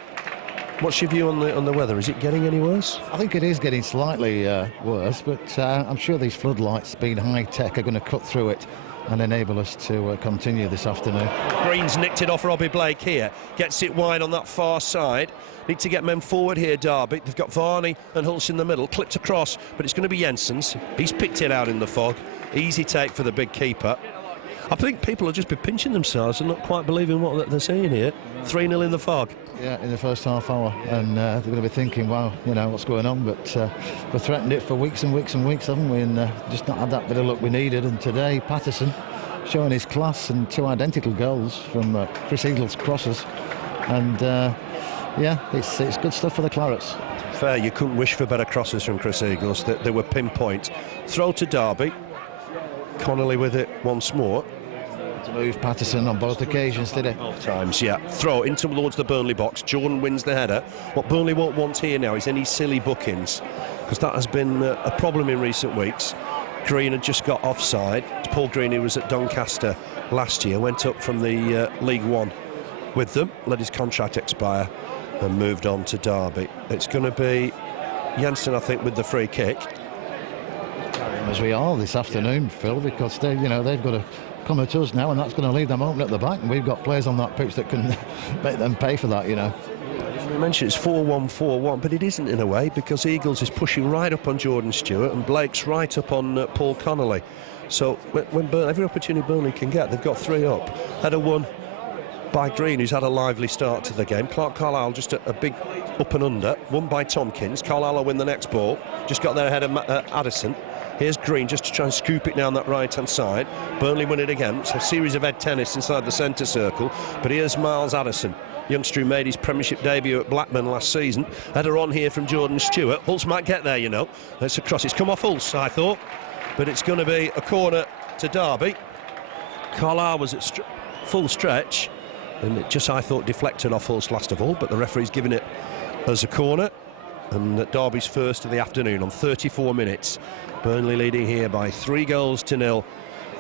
What's your view on the weather? Is it getting any worse? I think it is getting slightly worse, but I'm sure these floodlights, being high-tech, are going to cut through it and enable us to continue this afternoon. Green's nicked it off Robbie Blake here. Gets it wide on that far side. Need to get men forward here, Derby. They've got Varney and Hulse in the middle. Clipped across, but it's going to be Jensen's. He's picked it out in the fog. Easy take for the big keeper. I think people will just be pinching themselves and not quite believing what they're seeing here. 3-0 in the fog. Yeah, in the first half hour, and they're going to be thinking, wow, you know, what's going on? But we've threatened it for weeks and weeks and weeks, haven't we? And just not had that bit of luck we needed. And today, Patterson showing his class and 2 identical goals from Chris Eagles' crosses. And yeah, it's good stuff for the Clarets. Fair, you couldn't wish for better crosses from Chris Eagles. They were pinpoint. Throw to Derby. Connolly with it once more. To move Patterson on both occasions, did he? Both times, yeah. Throw in towards the Burnley box. Jordan wins the header. What Burnley won't want here now is any silly bookings, because that has been a problem in recent weeks. Green had just got offside. Paul Green, who was at Doncaster last year, went up from the League One with them, let his contract expire, and moved on to Derby. It's going to be Jensen, I think, with the free kick. As we are this afternoon, Phil, because they've got to come at us now, and that's going to leave them open at the back, and we've got players on that pitch that can make them pay for that, you know. We mentioned it's 4-1-4-1, but it isn't in a way, because Eagles is pushing right up on Jordan Stewart and Blake's right up on Paul Connolly. So when every opportunity Burnley can get, they've got 3 up. Header won by Green, who's had a lively start to the game. Clark Carlisle just a big up and under, won by Tompkins. Carlisle will win the next ball, just got there ahead of Addison. Here's Green just to try and scoop it down that right-hand side. Burnley win it again. It's a series of head tennis inside the centre circle. But here's Miles Addison, youngster who made his Premiership debut at Blackburn last season. Header on here from Jordan Stewart. Hulse might get there, you know. It's a cross. It's come off Hulse, I thought. But it's going to be a corner to Derby. Carlisle was at full stretch. And it just, I thought, deflected off Hulse last of all. But the referee's giving it as a corner. And Derby's first of the afternoon on 34 minutes. Burnley leading here by 3-0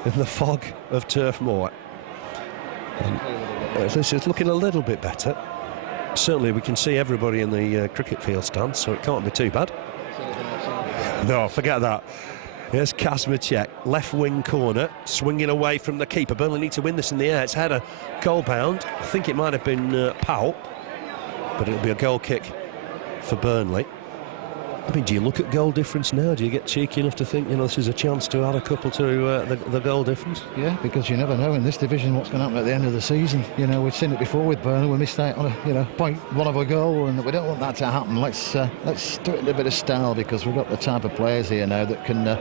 in the fog of Turf Moor. And this is looking a little bit better. Certainly we can see everybody in the cricket field stand, so it can't be too bad. No, forget that. Here's Kazmacek, left wing corner, swinging away from the keeper. Burnley need to win this in the air. It's had a goal bound. I think it might have been Powell, but it'll be a goal kick for Burnley. I mean, do you look at goal difference now? Do you get cheeky enough to think, you know, this is a chance to add a couple to the goal difference? Yeah, because you never know in this division what's going to happen at the end of the season. You know, we've seen it before with Burnley. We missed out on a point one of a goal, and we don't want that to happen. Let's do it in a bit of style, because we've got the type of players here now that can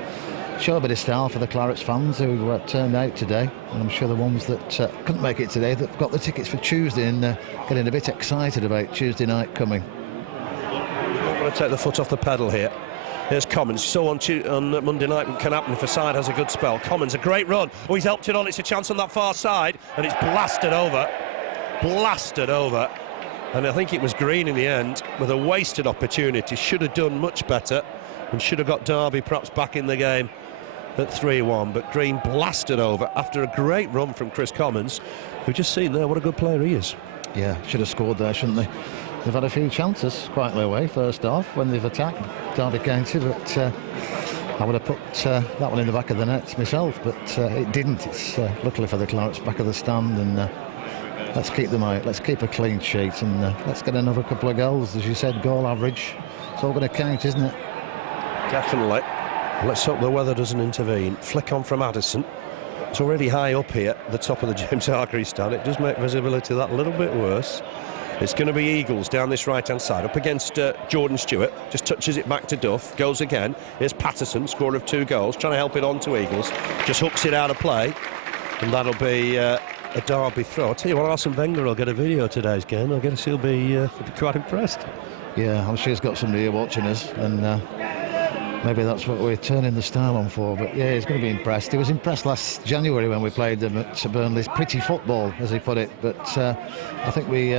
show a bit of style for the Clarets fans who turned out today. And I'm sure the ones that couldn't make it today, that got the tickets for Tuesday and getting a bit excited about Tuesday night coming. To take the foot off the pedal here. Here's Commons. So on Monday night what can happen if a side has a good spell. Commons, a great run. Oh, he's helped it on. It's a chance on that far side, and it's blasted over. And I think it was Green in the end with a wasted opportunity. Should have done much better and should have got Derby perhaps back in the game at 3-1, but Green blasted over after a great run from Chris Commons. We've just seen there what a good player he is. Yeah, should have scored there, shouldn't they? They've had a few chances quietly away first half when they've attacked Derby County, but I would have put that one in the back of the net myself, but it didn't. It's luckily for the Clarets back of the stand, and let's keep them out. Let's keep a clean sheet, and let's get another couple of goals. As you said, goal average. It's all going to count, isn't it? Definitely. Let's hope the weather doesn't intervene. Flick on from Addison. It's already high up here at the top of the James Hargreaves stand. It does make visibility that little bit worse. It's going to be Eagles down this right-hand side, up against Jordan Stewart. Just touches it back to Duff, goes again. Here's Patterson, scorer of 2 goals, trying to help it on to Eagles. Just hooks it out of play, and that'll be a Derby throw. I'll tell you what, Arsene Wenger will get a video of today's game. I guess he'll be quite impressed. Yeah, I'm sure he's got somebody here watching us, and maybe that's what we're turning the style on for. But yeah, he's going to be impressed. He was impressed last January when we played them at Burnley's pretty football, as he put it. But I think we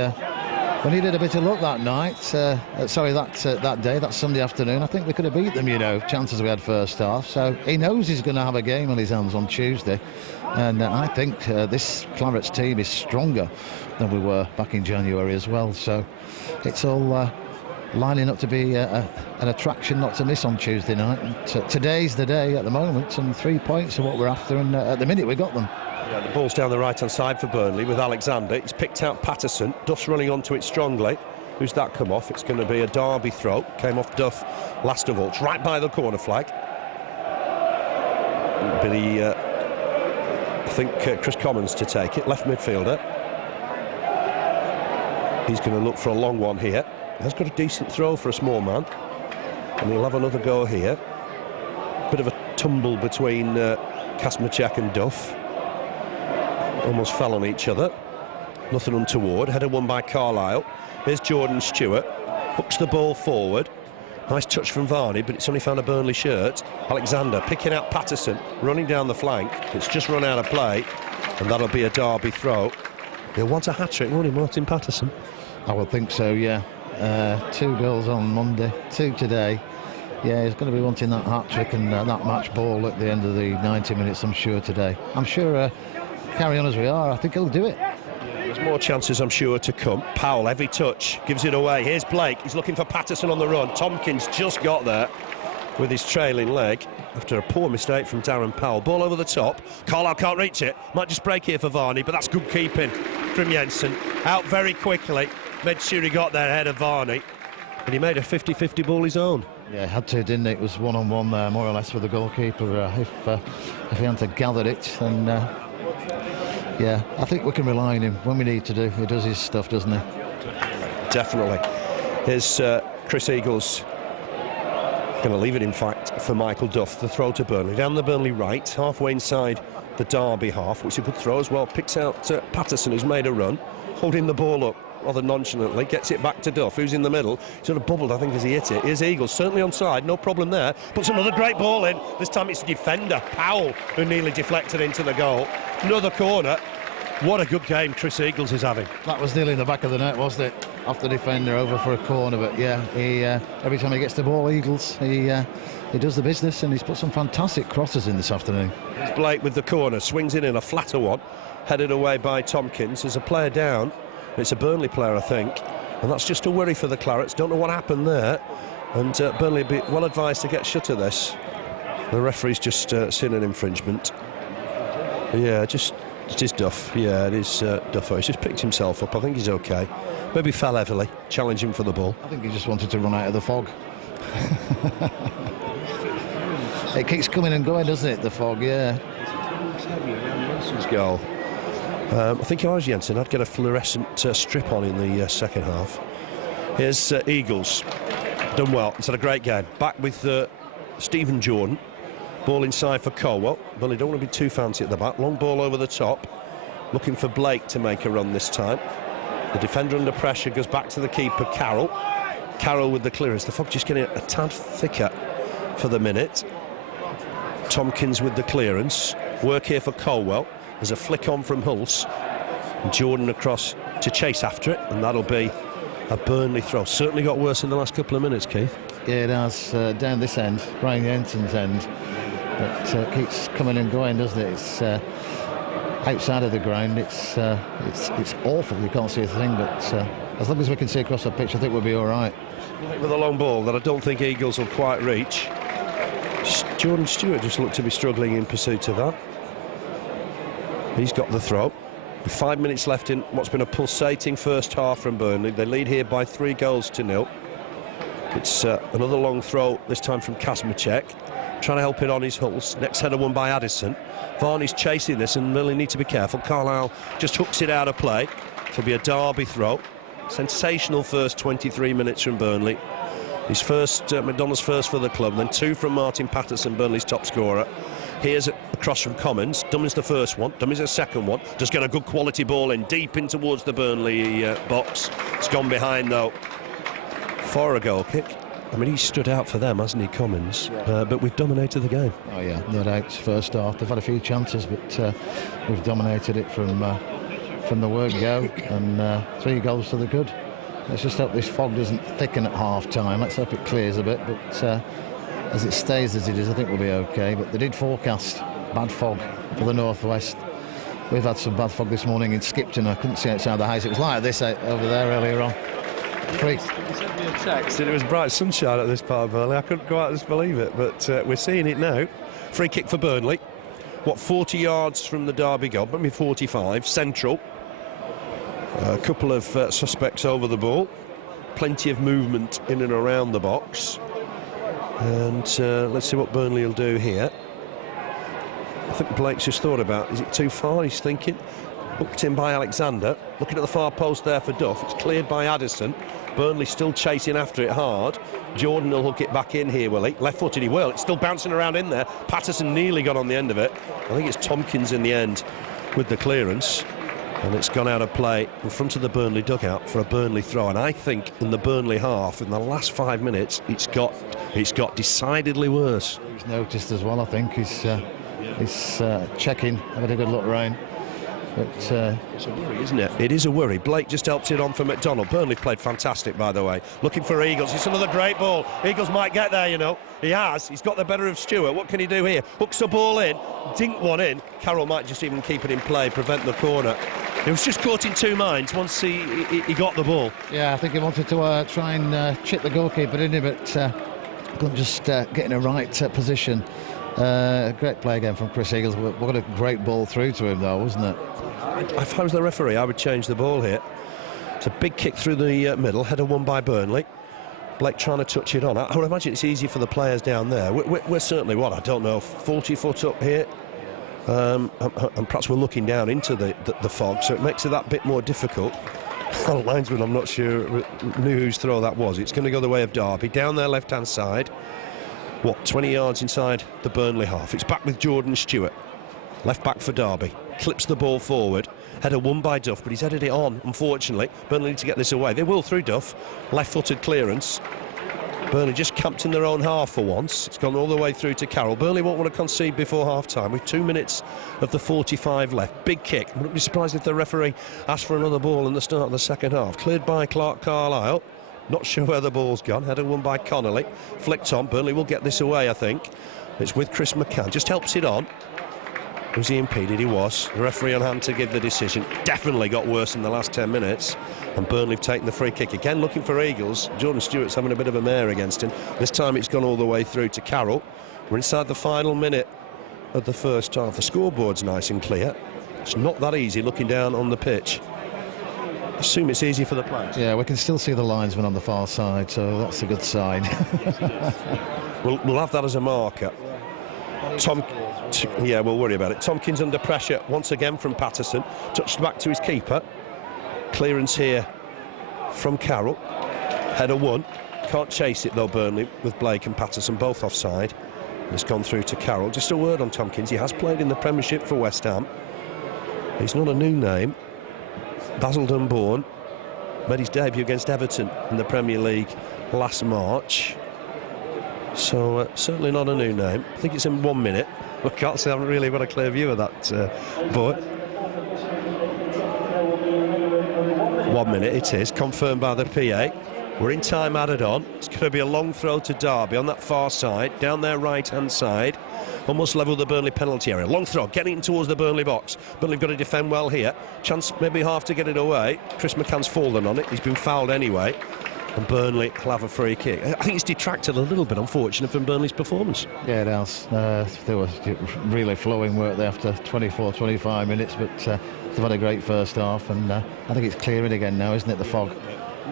needed a bit of luck that night. That day, that Sunday afternoon. I think we could have beat them, you know, chances we had first half. So he knows he's going to have a game on his hands on Tuesday. And I think this Clarets team is stronger than we were back in January as well. So it's all lining up to be an attraction not to miss on Tuesday night. And today's the day at the moment, and 3 points are what we're after, and at the minute we got them. Yeah, the ball's down the right-hand side for Burnley with Alexander. He's picked out Patterson. Duff's running onto it strongly. Who's that come off? It's going to be a Derby throw. Came off Duff last of all. It's right by the corner flag. Billy, I think Chris Commons to take it. Left midfielder. He's going to look for a long one here. Has got a decent throw for a small man. And he'll have another go here. Bit of a tumble between Kazmacek and Duff. Almost fell on each other. Nothing untoward. Header won by Carlisle. Here's Jordan Stewart. Hooks the ball forward. Nice touch from Varney, but it's only found a Burnley shirt. Alexander picking out Patterson, running down the flank. It's just run out of play, and that'll be a Derby throw. He'll want a hat-trick, won't he, Martin Patterson? I would think so, yeah. 2 goals on Monday, 2 today. Yeah, he's going to be wanting that hat-trick and that match ball at the end of the 90 minutes, I'm sure, today. I'm sure, carry on as we are, I think he'll do it. There's more chances, I'm sure, to come. Powell, heavy touch, gives it away. Here's Blake, he's looking for Patterson on the run. Tompkins just got there with his trailing leg after a poor mistake from Darren Powell. Ball over the top. Carlisle can't reach it. Might just break here for Varney, but that's good keeping from Jensen. Out very quickly. Made sure he got there ahead of Varney. And he made a 50-50 ball his own. Yeah, had to, didn't it? It was one-on-one there, more or less, with the goalkeeper. If he hadn't gathered it, then yeah, I think we can rely on him when we need to do. He does his stuff, doesn't he? Definitely. Here's Chris Eagles. Going to leave it, in fact, for Michael Duff. The throw to Burnley. Down the Burnley right, halfway inside the Derby half, which he could throw as well. Picks out Patterson, who's made a run, holding the ball up rather nonchalantly. Gets it back to Duff, who's in the middle. Sort of bubbled, I think, as he hit it. Here's Eagles, certainly onside, no problem there. Puts another great ball in. This time it's the defender, Powell, who nearly deflected into the goal. Another corner. What a good game Chris Eagles is having. That was nearly in the back of the net, wasn't it? Off the defender, over for a corner. But yeah, he every time he gets the ball, Eagles, he does the business, and he's put some fantastic crosses in this afternoon. It's Blake with the corner, swings in a flatter one, headed away by Tompkins. There's a player down. It's a Burnley player, I think, and that's just a worry for the Clarets. Don't know what happened there, and Burnley would be well advised to get shut of this. The referee's just seen an infringement. Yeah, it is Duff. Yeah, it is Duff. He's just picked himself up. I think he's okay. Maybe fell heavily, challenging for the ball. I think he just wanted to run out of the fog. It keeps coming and going, doesn't it, the fog? Yeah. Jensen's goal. I think if I was Jensen, I'd get a fluorescent strip on in the second half. Here's Eagles. Done well. He's had a great game. Back with Stephen Jordan. Ball inside for Colwell. Burnley don't want to be too fancy at the back. Long ball over the top. Looking for Blake to make a run this time. The defender under pressure goes back to the keeper, Carroll. Carroll with the clearance. The fog just getting a tad thicker for the minute. Tompkins with the clearance. Work here for Colwell. There's a flick on from Hulse. Jordan across to chase after it, and that'll be a Burnley throw. Certainly got worse in the last couple of minutes, Keith. Yeah, it has. Down this end, Brian Jensen's end. It keeps coming and going, doesn't it? It's outside of the ground. It's awful. You can't see a thing, but as long as we can see across the pitch, I think we'll be all right. With a long ball that I don't think Eagles will quite reach. Jordan Stewart just looked to be struggling in pursuit of that. He's got the throw. With 5 minutes left in what's been a pulsating first half from Burnley. They lead here by 3-0. It's another long throw, this time from Kazmacek. Trying to help it on his Hulse. Next header won by Addison. Varney's chasing this and really need to be careful. Carlisle just hooks it out of play. It'll be a Derby throw. Sensational first 23 minutes from Burnley. His first, McDonald's first for the club, then 2 from Martin Patterson, Burnley's top scorer. Here's a cross from Commons. Dummins the first one, Dummins the second one. Just got a good quality ball in, deep in towards the Burnley box. It's gone behind though for a goal kick. I mean, he stood out for them, hasn't he, Commons? But we've dominated the game. Oh yeah, no doubt. First half, they've had a few chances, but we've dominated it from the word go, and 3 goals to the good. Let's just hope this fog doesn't thicken at half-time. Let's hope it clears a bit, but as it stays as it is, I think we'll be okay. But they did forecast bad fog for the northwest. We've had some bad fog this morning in Skipton. I couldn't see outside the house. It was like this over there earlier on. Freak. He sent me a text and it was bright sunshine at this part of Burnley. I couldn't go out and believe it, but we're seeing it now. Free kick for Burnley. 40 yards from the Derby goal, maybe 45, central. A couple of suspects over the ball. Plenty of movement in and around the box. And let's see what Burnley will do here. I think Blake's just thought about, is it too far? He's thinking. Hooked in by Alexander. Looking at the far post there for Duff. It's cleared by Addison. Burnley still chasing after it hard. Jordan will hook it back in here, will he? Left-footed, he will. It's still bouncing around in there. Patterson nearly got on the end of it. I think it's Tompkins in the end with the clearance. And it's gone out of play in front of the Burnley dugout for a Burnley throw. And I think in the Burnley half, in the last 5 minutes, it's got decidedly worse. He's noticed as well, I think. He's checking, having a good look around. But it's a worry, isn't it? It is a worry. Blake just helps it on for McDonald. Burnley played fantastic, by the way. Looking for Eagles. It's another great ball. Eagles might get there, you know. He has. He's got the better of Stewart. What can he do here? Hooks the ball in. Dink one in. Carroll might just even keep it in play, prevent the corner. He was just caught in 2 minds once he got the ball. Yeah, I think he wanted to try and chip the goalkeeper, didn't he? But couldn't just get in a right position. Great play again from Chris Eagles. What a great ball through to him, though, wasn't it? If I was the referee, I would change the ball here. It's a big kick through the middle. Header won by Burnley. Blake trying to touch it on. I would imagine it's easy for the players down there. We're certainly, what, I don't know, 40 foot up here. And perhaps we're looking down into the fog, so it makes it that bit more difficult. Linesman, I'm not sure knew whose throw that was. It's going to go the way of Derby, down their left-hand side. What, 20 yards inside the Burnley half. It's back with Jordan Stewart, left back for Derby. Clips the ball forward. Header won by Duff, but he's headed it on, unfortunately. Burnley need to get this away. They will through Duff. Left-footed clearance. Burnley just camped in their own half for once. It's gone all the way through to Carroll. Burnley won't want to concede before half-time. With 2 minutes of the 45 left. Big kick. Wouldn't be surprised if the referee asked for another ball in the start of the second half. Cleared by Clark Carlisle. Not sure where the ball's gone. Header won by Connolly. Flicked on. Burnley will get this away, I think. It's with Chris McCann. Just helps it on. Was he impeded? He was. The referee on hand to give the decision. Definitely got worse in the last 10 minutes. And Burnley have taken the free kick. Again, looking for Eagles. Jordan Stewart's having a bit of a mare against him. This time it's gone all the way through to Carroll. We're inside the final minute of the first half. The scoreboard's nice and clear. It's not that easy looking down on the pitch. Assume it's easy for the players. Yeah, we can still see the linesman on the far side, so that's a good sign. We'll have that as a marker. Yeah, we'll worry about it. Tompkins under pressure once again from Patterson. Touched back to his keeper. Clearance here from Carroll. Header won. Can't chase it though, Burnley, with Blake and Patterson both offside. It's gone through to Carroll. Just a word on Tompkins. He has played in the Premiership for West Ham. He's not a new name. Basildon-born. Made his debut against Everton in the Premier League last March. So certainly not a new name. I think it's in 1 minute. I can't say I haven't really got a clear view of that, but 1 minute it is, confirmed by the PA. We're in time added on. It's going to be a long throw to Derby on that far side, down their right-hand side, almost level the Burnley penalty area. Long throw, getting in towards the Burnley box. Burnley have got to defend well here. Chance maybe half to get it away. Chris McCann's fallen on it. He's been fouled anyway. And Burnley will have a free kick. I think it's detracted a little bit, unfortunately, from Burnley's performance. Yeah, it has. They were really flowing work there after 24, 25 minutes, but they've had a great first half, and I think it's clearing again now, isn't it, the fog?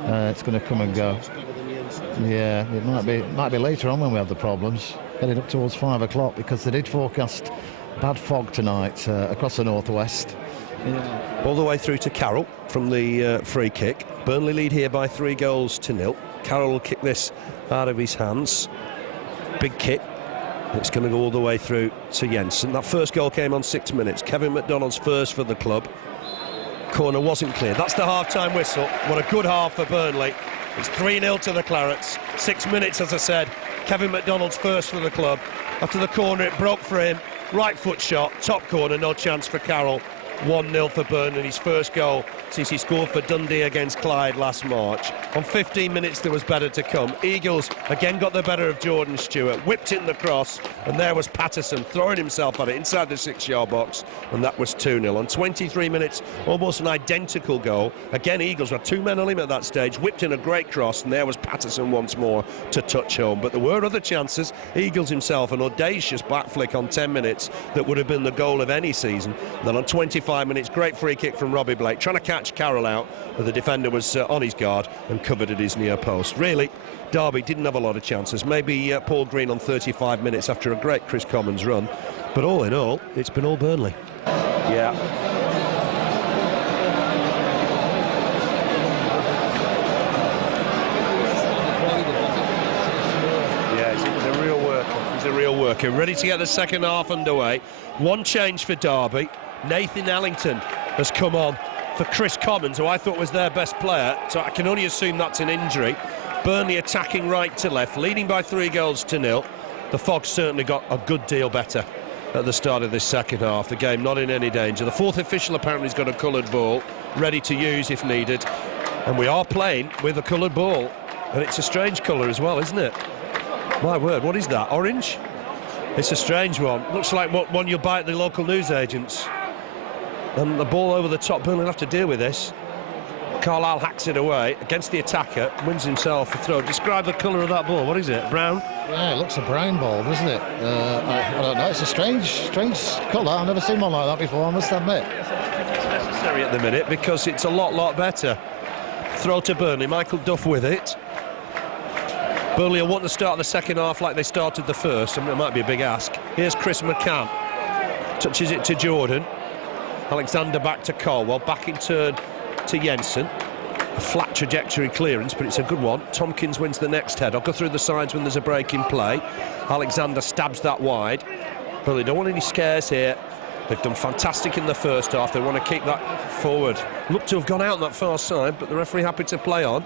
It's going to come and go. Yeah, it might be later on when we have the problems, getting up towards 5 o'clock, because they did forecast bad fog tonight across the northwest. Yeah. All the way through to Carroll from the free kick. Burnley lead here by 3-0. Carroll will kick this out of his hands. Big kick. It's going to go all the way through to Jensen. That first goal came on 6 minutes. Kevin McDonald's first for the club. Corner wasn't clear. That's the half-time whistle. What a good half for Burnley. It's 3-0 to the Clarets. 6 minutes, as I said. Kevin McDonald's first for the club. After the corner, it broke for him. Right foot shot, top corner, no chance for Carroll. 1-0 for Burnley, his first goal since he scored for Dundee against Clyde last March. On 15 minutes there was better to come. Eagles again got the better of Jordan Stewart, whipped in the cross, and there was Patterson throwing himself at it inside the 6-yard box, and that was 2-0. On 23 minutes, almost an identical goal. Again, Eagles had 2 men on him at that stage, whipped in a great cross, and there was Patterson once more to touch home. But there were other chances. Eagles himself, an audacious back flick on 10 minutes that would have been the goal of any season. Then on 25 minutes, great free kick from Robbie Blake, trying to catch Carroll out, but the defender was on his guard and covered at his near post. Really, Derby didn't have a lot of chances. Maybe Paul Green on 35 minutes after a great Chris Commons run, but all in all, it's been all Burnley. Yeah. He's a real worker. He's a real worker. Ready to get the second half underway. One change for Derby. Nathan Ellington has come on for Chris Commons, who I thought was their best player, so I can only assume that's an injury. Burnley attacking right to left, leading by 3-0. The fog certainly got a good deal better at the start of this second half. The game not in any danger. The fourth official apparently has got a coloured ball ready to use if needed, and we are playing with a coloured ball, and it's a strange colour as well, isn't it? My word, what is that? Orange? It's a strange one. Looks like one you'll buy at the local newsagents. And the ball over the top. Burnley will have to deal with this. Carlisle hacks it away against the attacker, wins himself a throw. Describe the colour of that ball. What is it? Brown? Yeah, it looks a brown ball, doesn't it? I don't know. It's a strange colour. I've never seen one like that before, I must admit. It's necessary at the minute because it's a lot better. Throw to Burnley. Michael Duff with it. Burnley will want to start the second half like they started the first. I mean, it might be a big ask. Here's Chris McCann. Touches it to Jordan. Alexander back to Colwell. Back in turn to Jensen. A flat trajectory clearance, but it's a good one. Tompkins wins the next head. I'll go through the sides when there's a break in play. Alexander stabs that wide. Burnley don't want any scares here. They've done fantastic in the first half. They want to keep that forward. Look to have gone out on that far side, but the referee happy to play on.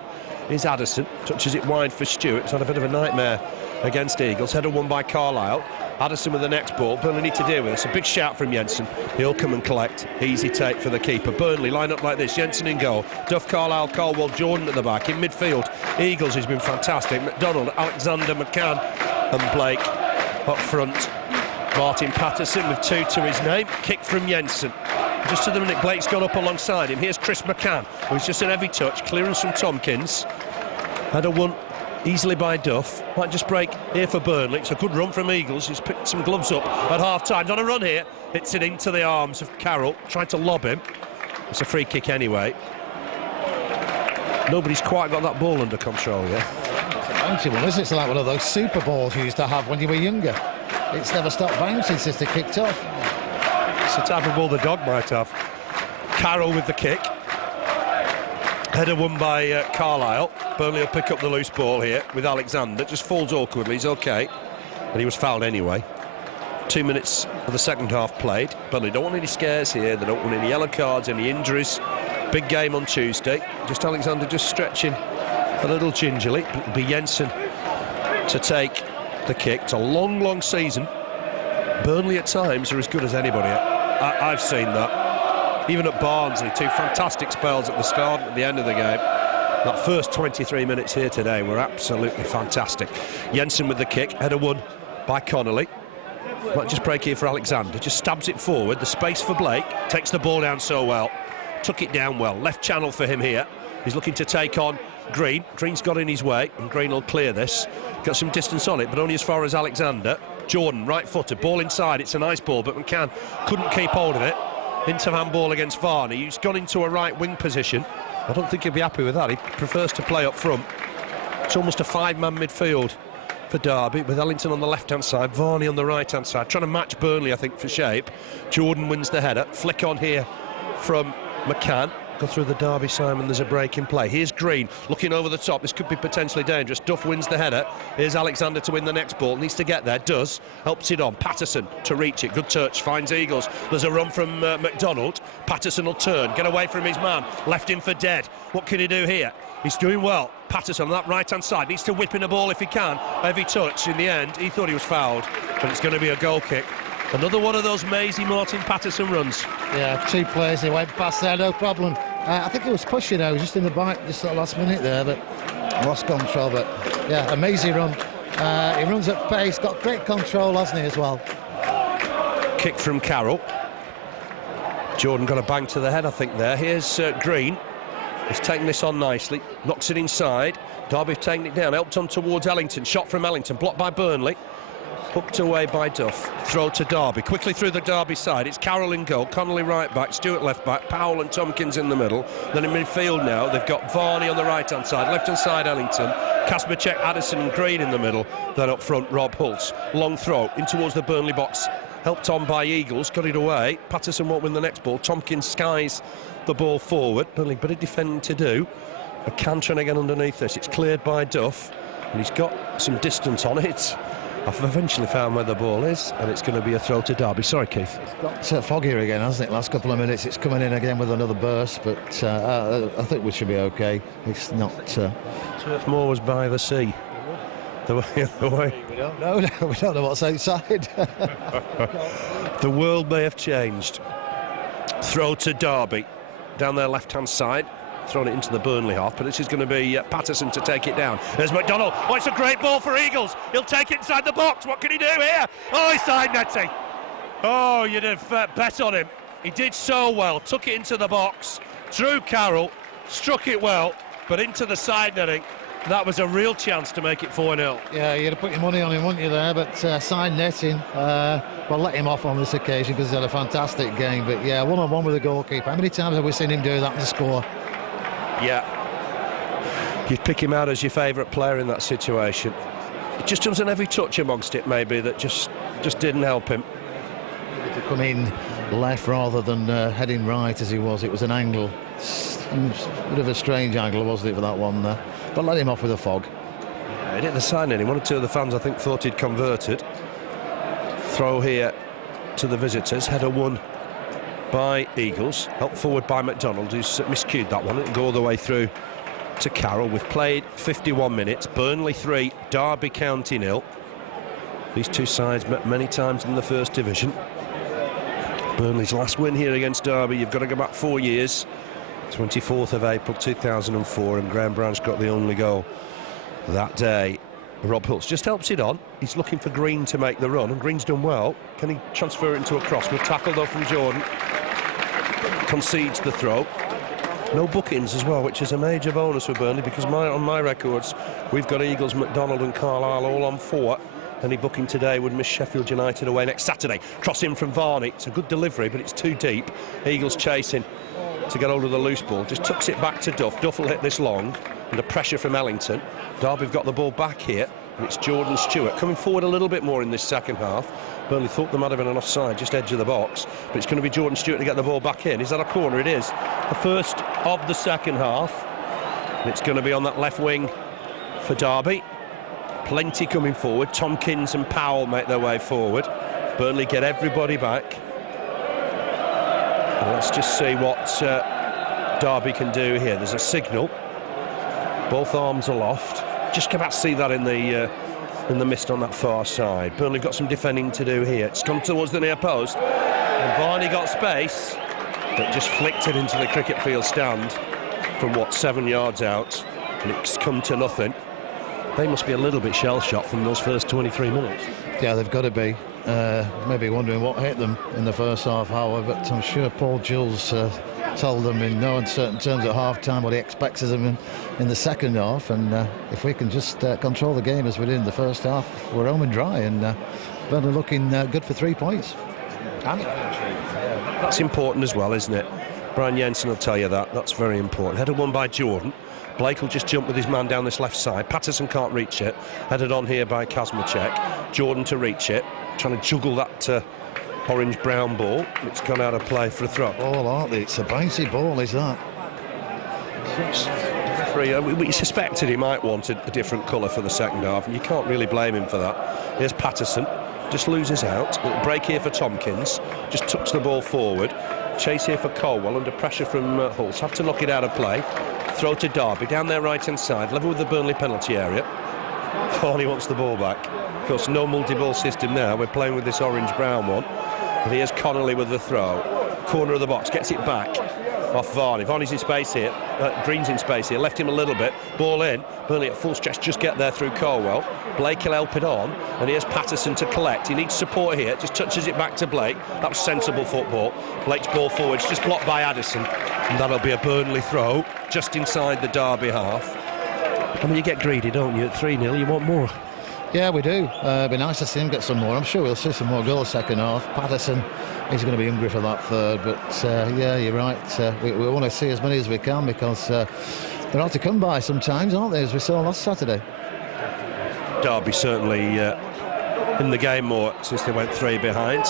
Here's Addison. Touches it wide for Stewart. He's had a bit of a nightmare against Eagles. Header won by Carlisle. Addison with the next ball. Burnley need to deal with this. A big shout from Jensen. He'll come and collect. Easy take for the keeper. Burnley line up like this. Jensen in goal. Duff, Carlisle, Colwell, Jordan at the back. In midfield, Eagles has been fantastic. McDonald, Alexander, McCann and Blake up front. Martin Patterson with 2 to his name. Kick from Jensen. Just to the minute, Blake's gone up alongside him. Here's Chris McCann, who's just at every touch. Clearance from Tompkins. Header won easily by Duff. Might just break here for Burnley. It's a good run from Eagles. He's picked some gloves up at half-time. On a run here. Hits it into the arms of Carroll. Tried to lob him. It's a free kick anyway. Nobody's quite got that ball under control yet. It's a bouncy one, isn't it? It's like one of those super balls you used to have when you were younger. It's never stopped bouncing since they kicked off. It's the type of ball the dog might have. Carroll with the kick. Header won by Carlisle. Burnley will pick up the loose ball here with Alexander. Just falls awkwardly, he's okay. But he was fouled anyway. 2 minutes of the second half played. Burnley don't want any scares here. They don't want any yellow cards, any injuries. Big game on Tuesday. Just Alexander just stretching a little gingerly. It'll be Jensen to take the kick. It's a long, long season. Burnley at times are as good as anybody. I've seen that. Even at Barnsley, 2 fantastic spells at the start and at the end of the game. That first 23 minutes here today were absolutely fantastic. Jensen with the kick, header won by Connolly. Might just break here for Alexander, just stabs it forward, the space for Blake, takes the ball down so well, took it down well, left channel for him here. He's looking to take on Green. Green's got in his way, and Green will clear this. Got some distance on it, but only as far as Alexander. Jordan, right-footed, ball inside, it's a nice ball, but McCann couldn't keep hold of it. Into handball against Varney, who's gone into a right wing position. I don't think he'll be happy with that. He prefers to play up front. It's almost a 5-man midfield for Derby, with Ellington on the left-hand side, Varney on the right-hand side, trying to match Burnley, I think, for shape. Jordan wins the header. Flick on here from McCann. Go through the Derby side when there's a break in play. Here's Green looking over the top. This could be potentially dangerous. Duff wins the header. Here's Alexander to win the next ball. Needs to get there. Does. Helps it on. Patterson to reach it. Good touch. Finds Eagles. There's a run from McDonald. Patterson will turn. Get away from his man. Left him for dead. What can he do here? He's doing well. Patterson on that right-hand side. Needs to whip in the ball if he can. Heavy touch. In the end, he thought he was fouled. But it's going to be a goal kick. Another one of those mazy Martin Patterson runs. Yeah, 2 players, he went past there, no problem. I think he was pushing, he was just in the bite just at the last minute there, but lost control. But yeah, a mazy run. He runs at pace, got great control, hasn't he, as well? Kick from Carroll. Jordan got a bang to the head, I think, there. Here's Green. He's taking this on nicely, knocks it inside. Derby taking it down, helped on towards Ellington. Shot from Ellington, blocked by Burnley. Hooked away by Duff. Throw to Derby. Quickly through the Derby side. It's Carroll in goal. Connolly right back. Stewart left back. Powell and Tompkins in the middle. Then in midfield now, they've got Varney on the right-hand side. Left-hand side, Ellington. Kasperczak, Addison and Green in the middle. Then up front, Rob Hulse. Long throw in towards the Burnley box. Helped on by Eagles. Got it away. Patterson won't win the next ball. Tompkins skies the ball forward. Burnley, bit of defending to do. McCann trying to get underneath this. It's cleared by Duff. And he's got some distance on it. I've eventually found where the ball is, and it's going to be a throw to Derby. Sorry, Keith. It's got foggier again, hasn't it? Last couple of minutes, it's coming in again with another burst, but I think we should be okay. It's not... Turf Moor was by the sea. The way. We don't know. We don't know what's outside. The world may have changed. Throw to Derby. Down their left-hand side. Thrown it into the Burnley half, but this is going to be Patterson to take it down. There's McDonald. Oh, it's a great ball for Eagles. He'll take it inside the box. What can he do here? Oh, he's side netting. Oh, you'd have bet on him. He did so well. Took it into the box. Drew Carroll. Struck it well, but into the side netting. That was a real chance to make it 4-0. Yeah, you'd have put your money on him, wouldn't you, there? But side netting, well, let him off on this occasion because he's had a fantastic game. But yeah, 1-on-1 with the goalkeeper. How many times have we seen him do that and score? Yeah. you'd pick him out as your favourite player in that situation. It just doesn't every touch amongst it, maybe, that just didn't help him. To come in left rather than heading right as he was, it was an angle. A bit of a strange angle, wasn't it, for that one there? But let him off with a fog. Yeah, he didn't assign any. One or two of the fans, I think, thought he'd converted. Throw here to the visitors. Header won by Eagles. Helped forward by McDonald, who's miscued that one. It'll go all the way through to Carroll. We've played 51 minutes. Burnley 3, Derby County 0. These two sides met many times in the First Division. Burnley's last win here against Derby, you've got to go back 4 years. 24th of April 2004, and Graham Branch got the only goal that day. Rob Hulse just helps it on. He's looking for Green to make the run, and Green's done well. Can he transfer it into a cross? Good tackle though from Jordan. Concedes the throw. No bookings as well, which is a major bonus for Burnley, because on my records we've got Eagles, McDonald and Carlisle all on 4. Any booking today would miss Sheffield United away next Saturday. Cross in from Varney. It's a good delivery, but it's too deep. Eagles chasing to get hold of the loose ball. Just tucks it back to Duff. Duff will hit this long under pressure from Ellington. Derby have got the ball back here, and it's Jordan Stewart coming forward a little bit more in this second half. Burnley thought there might have been an offside, just edge of the box, but it's going to be Jordan Stewart to get the ball back in. Is that a corner? It is. The first of the second half. And it's going to be on that left wing for Derby. Plenty coming forward. Tompkins and Powell make their way forward. Burnley get everybody back. And let's just see what Derby can do here. There's a signal. Both arms aloft. Just about to see that in the mist on that far side. Burnley got some defending to do here. It's come towards the near post. And Varney got space, but just flicked it into the cricket field stand from, 7 yards out. And it's come to nothing. They must be a little bit shell-shocked from those first 23 minutes. Yeah, they've got to be. Maybe wondering what hit them in the first half hour, but I'm sure Paul Jules told them in no uncertain terms at half-time what he expects of them in the second half, and if we can just control the game as we did in the first half, we're home and dry, and Burnley looking good for 3 points. That's important as well, isn't it? Brian Jensen will tell you that. That's very important. Header won by Jordan. Blake will just jump with his man down this left side. Patterson can't reach it. Headed on here by Kazmacek. Jordan to reach it. Trying to juggle that orange-brown ball. It's gone out of play for a throw. Ball, aren't they? It's a bouncy ball, is that? We suspected he might want a different colour for the second half, and you can't really blame him for that. Here's Patterson. Just loses out. Little break here for Tompkins. Just tucks the ball forward. Chase here for Colwell under pressure from Hulse. Had to knock it out of play. Throw to Derby down their right-hand side, level with the Burnley penalty area. Varney wants the ball back. Of course, no multi-ball system now. We're playing with this orange-brown one. And here's Connolly with the throw. Corner of the box, gets it back off Varney. Varney's in space here. Green's in space here. Left him a little bit. Ball in. Burnley at full stretch, just get there through Colwell. Blake will help it on. And here's Patterson to collect. He needs support here. Just touches it back to Blake. That was sensible football. Blake's ball forwards, just blocked by Addison. And that'll be a Burnley throw, just inside the Derby half. I mean, you get greedy, don't you? At 3-0, you want more. Yeah, we do. It'd be nice to see him get some more. I'm sure we'll see some more goals second half. Patterson is going to be hungry for that third, but yeah, you're right. We want to see as many as we can, because they're hard to come by sometimes, aren't they, as we saw last Saturday. Derby certainly in the game more since they went 3 behind.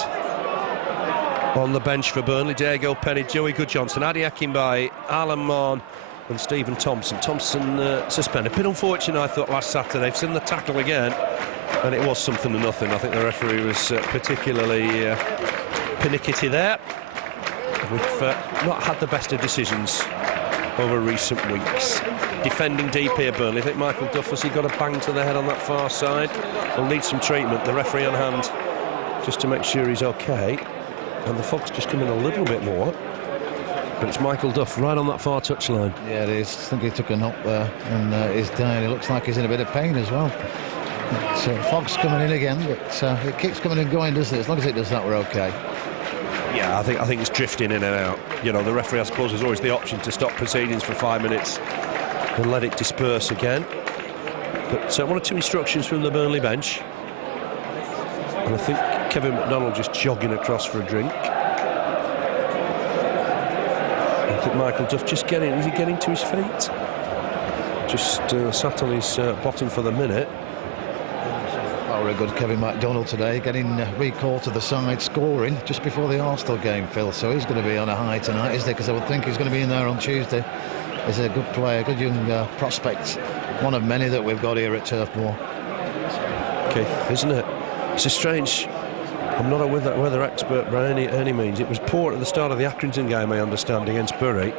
On the bench for Burnley, Diego Penny, Joey Goodjohnson, Adi Akinbaye, Alan Mann and Stephen Thompson. Thompson suspended. A bit unfortunate, I thought, last Saturday. They've seen the tackle again, and it was something to nothing. I think the referee was particularly pernickety there. We've not had the best of decisions over recent weeks. Defending deep here, Burnley. I think Michael Duff, has he got a bang to the head on that far side? He'll need some treatment. The referee on hand just to make sure he's okay. And the fog's just come in a little bit more. But it's Michael Duff right on that far touchline. Yeah, it is. I think he took a knock there, and he's down. It looks like he's in a bit of pain as well. Fog's coming in again, but it keeps coming and going, doesn't it? As long as it does that, we're okay. Yeah, I think it's drifting in and out. You know, the referee, I suppose, has always the option to stop proceedings for 5 minutes and let it disperse again. But 1 or 2 instructions from the Burnley bench. And I think Kevin McDonald just jogging across for a drink. I think Michael Duff just is he getting to his feet? just sat on his bottom for the minute. Very good Kevin MacDonald today, getting recalled to the side, scoring just before the Arsenal game, Phil. So he's going to be on a high tonight, isn't he? Because I would think he's going to be in there on Tuesday. He's a good player, good young prospect. One of many that we've got here at Turf Moor. Keith, isn't it? It's a strange... I'm not a weather expert by any means. It was poor at the start of the Accrington game, I understand, against Bury.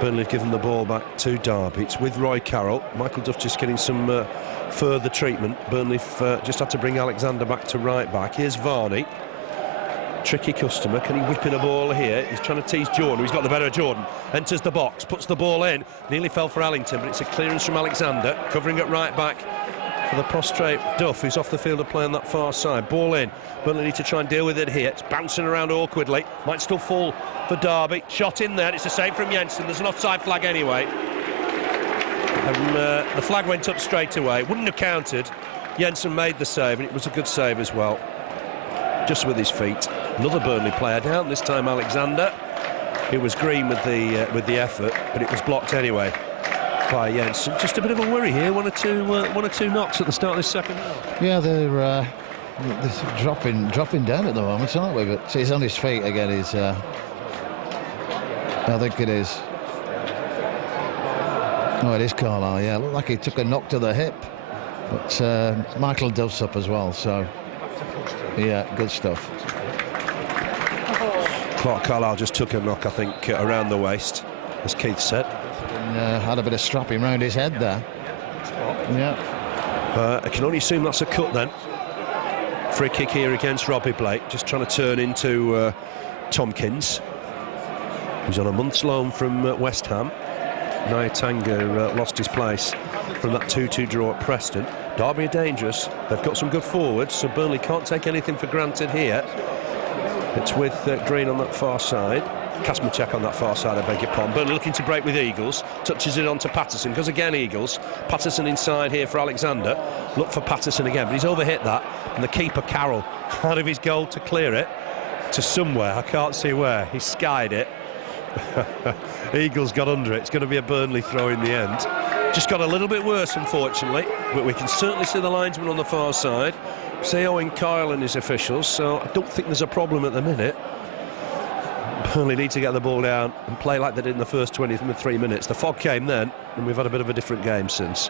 Burnley have given the ball back to Derby. It's with Roy Carroll. Michael Duff just getting some further treatment. Burnley just had to bring Alexander back to right back. Here's Varney. Tricky customer. Can he whip in a ball here? He's trying to tease Jordan. He's got the better of Jordan. Enters the box, puts the ball in. Nearly fell for Allington, but it's a clearance from Alexander. Covering at right back for the prostrate Duff, who's off the field of play on that far side. Ball in. Burnley need to try and deal with it here. It's bouncing around awkwardly. Might still fall for Derby. Shot in there. It's a save from Jensen. There's an offside flag anyway. And the flag went up straight away. Wouldn't have counted. Jensen made the save, and it was a good save as well. Just with his feet. Another Burnley player down, this time Alexander. It was green with the effort, but it was blocked anyway by Jensen. Just a bit of a worry here. One or two knocks at the start of this second half. Yeah, they're dropping down at the moment, aren't we? But he's on his feet again. I think it is. Oh, it is Carlisle. Yeah, looked like he took a knock to the hip, but Michael Duff's up as well. So yeah, good stuff. Clark Carlisle just took a knock, I think, around the waist, as Keith said. And had a bit of strapping round his head there. Yeah. I can only assume that's a cut then. Free kick here against Robbie Blake, just trying to turn into Tompkins, who's on a month's loan from West Ham. Nyatanga lost his place from that 2-2 draw at Preston. Derby are dangerous. They've got some good forwards, so Burnley can't take anything for granted here. It's with Green on that far side. Kasmicek on that far side, I beg your pardon. Burnley looking to break with Eagles. Touches it on to Patterson. Goes again, Eagles. Patterson inside here for Alexander. Look for Patterson again, but he's overhit that. And the keeper, Carroll, out of his goal to clear it to somewhere. I can't see where. He skied it. Eagles got under it. It's going to be a Burnley throw in the end. Just got a little bit worse, unfortunately. But we can certainly see the linesman on the far side. See Owen Kyle and his officials, so I don't think there's a problem at the minute. Burnley need to get the ball down and play like they did in the first 23 minutes. The fog came then, and we've had a bit of a different game since.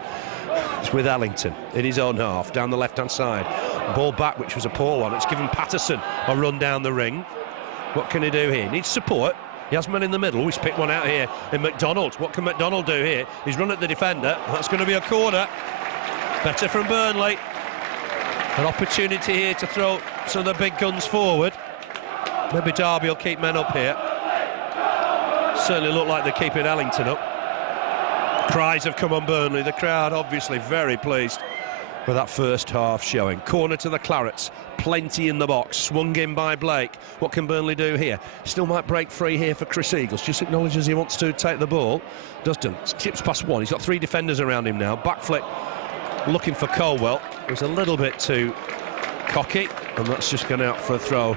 It's with Allington in his own half, down the left-hand side. Ball back, which was a poor one. It's given Patterson a run down the ring. What can he do here? Needs support. He has men in the middle. He's picked one out here in MacDonald. What can MacDonald do here? He's run at the defender. That's going to be a corner. Better from Burnley. An opportunity here to throw some of the big guns forward. Maybe Derby will keep men up here. Certainly look like they're keeping Allington up. Cries have come on Burnley. The crowd obviously very pleased with that first half showing. Corner to the Clarets. Plenty in the box. Swung in by Blake. What can Burnley do here? Still might break free here for Chris Eagles. Just acknowledges he wants to take the ball. Doesn't. Tips past one. He's got 3 defenders around him now. Back flick. Looking for Colwell. It was a little bit too cocky, and that's just gone out for a throw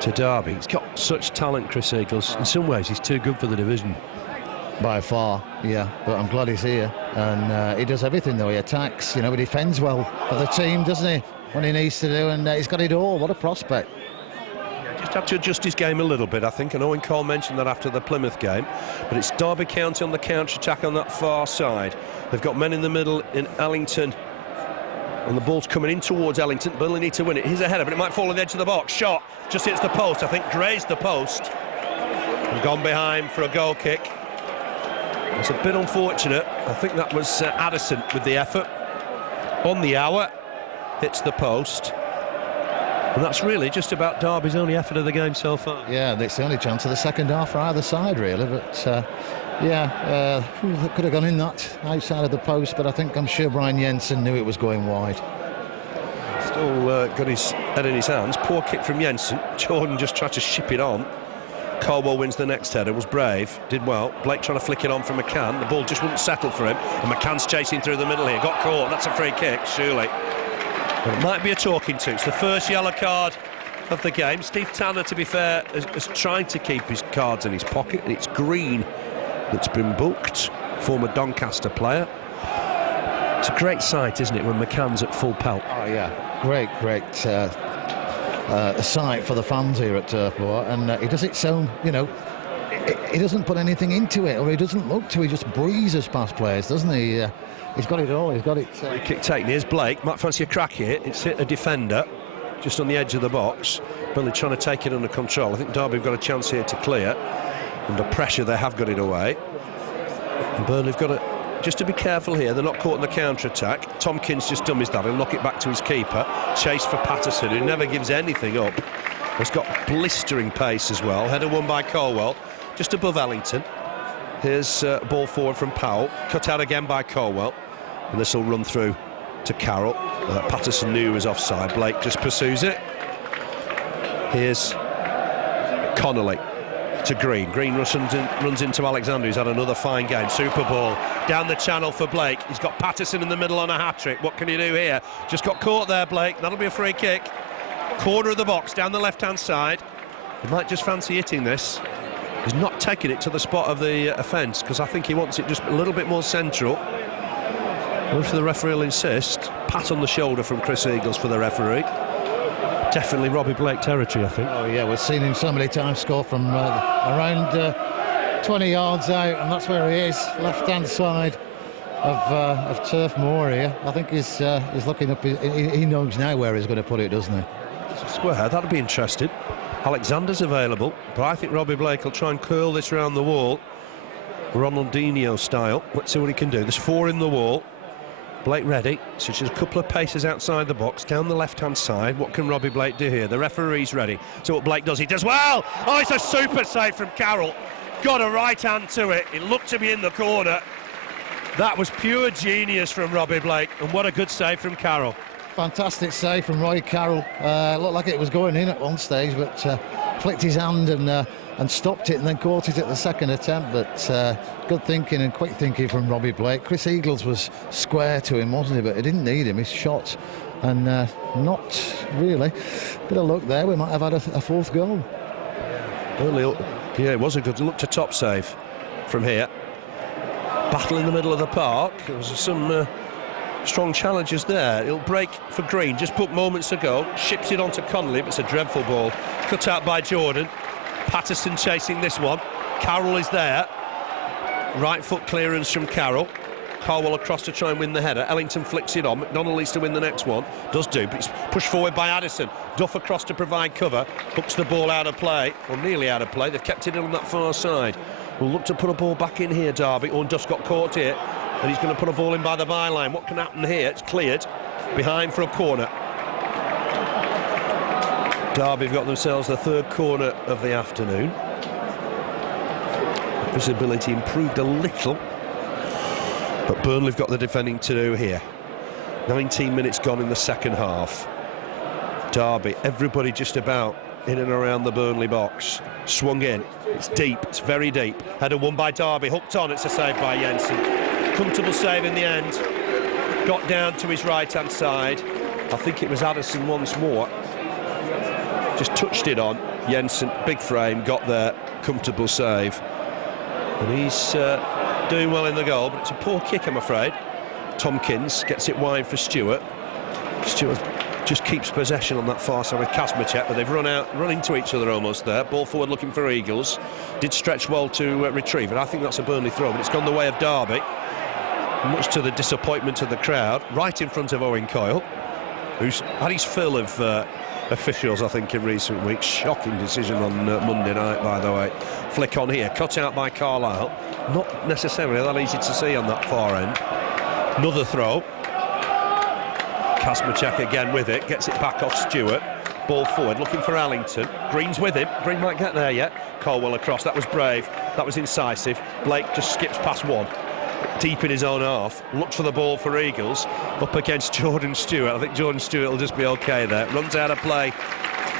to Derby. He's got such talent, Chris Eagles. In some ways, he's too good for the division. By far, yeah. But I'm glad he's here, and he does everything though. He attacks, you know, he defends well for the team, doesn't he? When he needs to do, and he's got it all. What a prospect. Just had to adjust his game a little bit, I think, and Owen Cole mentioned that after the Plymouth game. But it's Derby County on the counter-attack on that far side. They've got men in the middle in Allington, and the ball's coming in towards Allington. Burnley need to win it. Here's a header, but it might fall on the edge of the box. Shot just hits the post, I think, grazed the post and gone behind for a goal kick. It's a bit unfortunate. I think that was Addison with the effort. On the hour, hits the post. And that's really just about Derby's only effort of the game so far. Yeah, it's the only chance of the second half for either side, really. But, yeah, could have gone in that outside of the post, but I'm sure Brian Jensen knew it was going wide. Still got his head in his hands. Poor kick from Jensen. Jordan just tried to ship it on. Colwell wins the next header, was brave, did well. Blake trying to flick it on from McCann. The ball just wouldn't settle for him. And McCann's chasing through the middle here. Got caught. That's a free kick, surely. But it might be a talking to. It's the first yellow card of the game. Steve Tanner, to be fair, has tried to keep his cards in his pocket, and it's Green that's been booked. former Doncaster player. It's a great sight, isn't it, when McCann's at full pelt? Oh yeah, great sight for the fans here at Turf Moor, and he does it so, you know, he doesn't put anything into it, or he doesn't look to. He just breezes past players, doesn't he? He's got it all. He's got it. Free kick taken. Here's Blake. Might fancy a crack here. It's hit a defender just on the edge of the box. Burnley trying to take it under control. I think Derby have got a chance here to clear. Under pressure, they have got it away. And Burnley have got to just to be careful here. They're not caught in the counter-attack. Tompkins just dummies that. He'll knock it back to his keeper. Chase for Patterson, who never gives anything up. He's got blistering pace as well. Header won by Colwell, just above Ellington. Here's ball forward from Powell. Cut out again by Colwell. And this will run through to Carroll. Patterson knew he was offside. Blake just pursues it. Here's Connolly to Green. Green runs into Alexander, who's had another fine game. Super ball down the channel for Blake. He's got Patterson in the middle on a hat-trick. What can he do here? Just got caught there, Blake. That'll be a free kick. Corner of the box, down the left-hand side. He might just fancy hitting this. He's not taking it to the spot of the offence, because I think he wants it just a little bit more central. Well, if the referee will insist, pat on the shoulder from Chris Eagles for the referee. Definitely Robbie Blake territory, I think. Oh yeah, we've seen him so many times score from around 20 yards out, and that's where he is, left-hand side of Turf Moor here. I think he's looking up. He knows now where he's going to put it, doesn't he? Square, that'll be interesting. Alexander's available, but I think Robbie Blake will try and curl this round the wall, Ronaldinho style. Let's see what he can do. There's 4 in the wall. Blake ready, so just a couple of paces outside the box, down the left-hand side. What can Robbie Blake do here? The referee's ready. So what Blake does, he does well! Oh, it's a super save from Carroll. Got a right hand to it. It looked to be in the corner. That was pure genius from Robbie Blake, and what a good save from Carroll. Fantastic save from Roy Carroll. Looked like it was going in at one stage, but flicked his hand and stopped it, and then caught it at the second attempt. But good thinking and quick thinking from Robbie Blake. Chris Eagles was square to him, wasn't he? But he didn't need him. He shot, and not really. Bit of luck there. We might have had a 4th goal. Yeah, it was a good look to top save from here. Battle in the middle of the park. There was some strong challenges there. It'll break for Green, just booked moments ago. Ships it onto Connolly, but it's a dreadful ball. Cut out by Jordan. Patterson chasing this one. Carroll is there. Right foot clearance from Carroll. Carwell across to try and win the header. Ellington flicks it on. McDonald needs to win the next one. Does do, but it's pushed forward by Addison. Duff across to provide cover. Hooks the ball out of play, or nearly out of play. They've kept it in on that far side. We'll look to put a ball back in here, Derby. Oh, and Duff got caught here, and he's going to put a ball in by the byline. What can happen here? It's cleared. Behind for a corner. Derby have got themselves the 3rd corner of the afternoon. Visibility improved a little, but Burnley have got the defending to do here. 19 minutes gone in the second half. Derby, everybody just about in and around the Burnley box. Swung in. It's deep. It's very deep. Header won by Derby. Hooked on. It's a save by Jensen. Comfortable save in the end. Got down to his right-hand side. I think it was Addison once more. Just touched it on. Jensen, big frame, got there. Comfortable save. And he's doing well in the goal, but it's a poor kick, I'm afraid. Tompkins gets it wide for Stewart. Stewart just keeps possession on that far side with Kazmacek, but they've run into each other almost there. Ball forward looking for Eagles. Did stretch well to retrieve it. I think that's a Burnley throw, but it's gone the way of Derby, much to the disappointment of the crowd. Right in front of Owen Coyle, who's had his fill of officials, I think, in recent weeks. Shocking decision on Monday night, by the way. Flick on here, cut out by Carlisle. Not necessarily that easy to see on that far end. Another throw. Kazmacek again with it, gets it back off Stewart. Ball forward, looking for Ellington. Green's with him. Green might get there yet. Colwell across. That was brave. That was incisive. Blake just skips past one. Deep in his own half. Looks for the ball for Eagles. Up against Jordan Stewart. I think Jordan Stewart will just be okay there. Runs out of play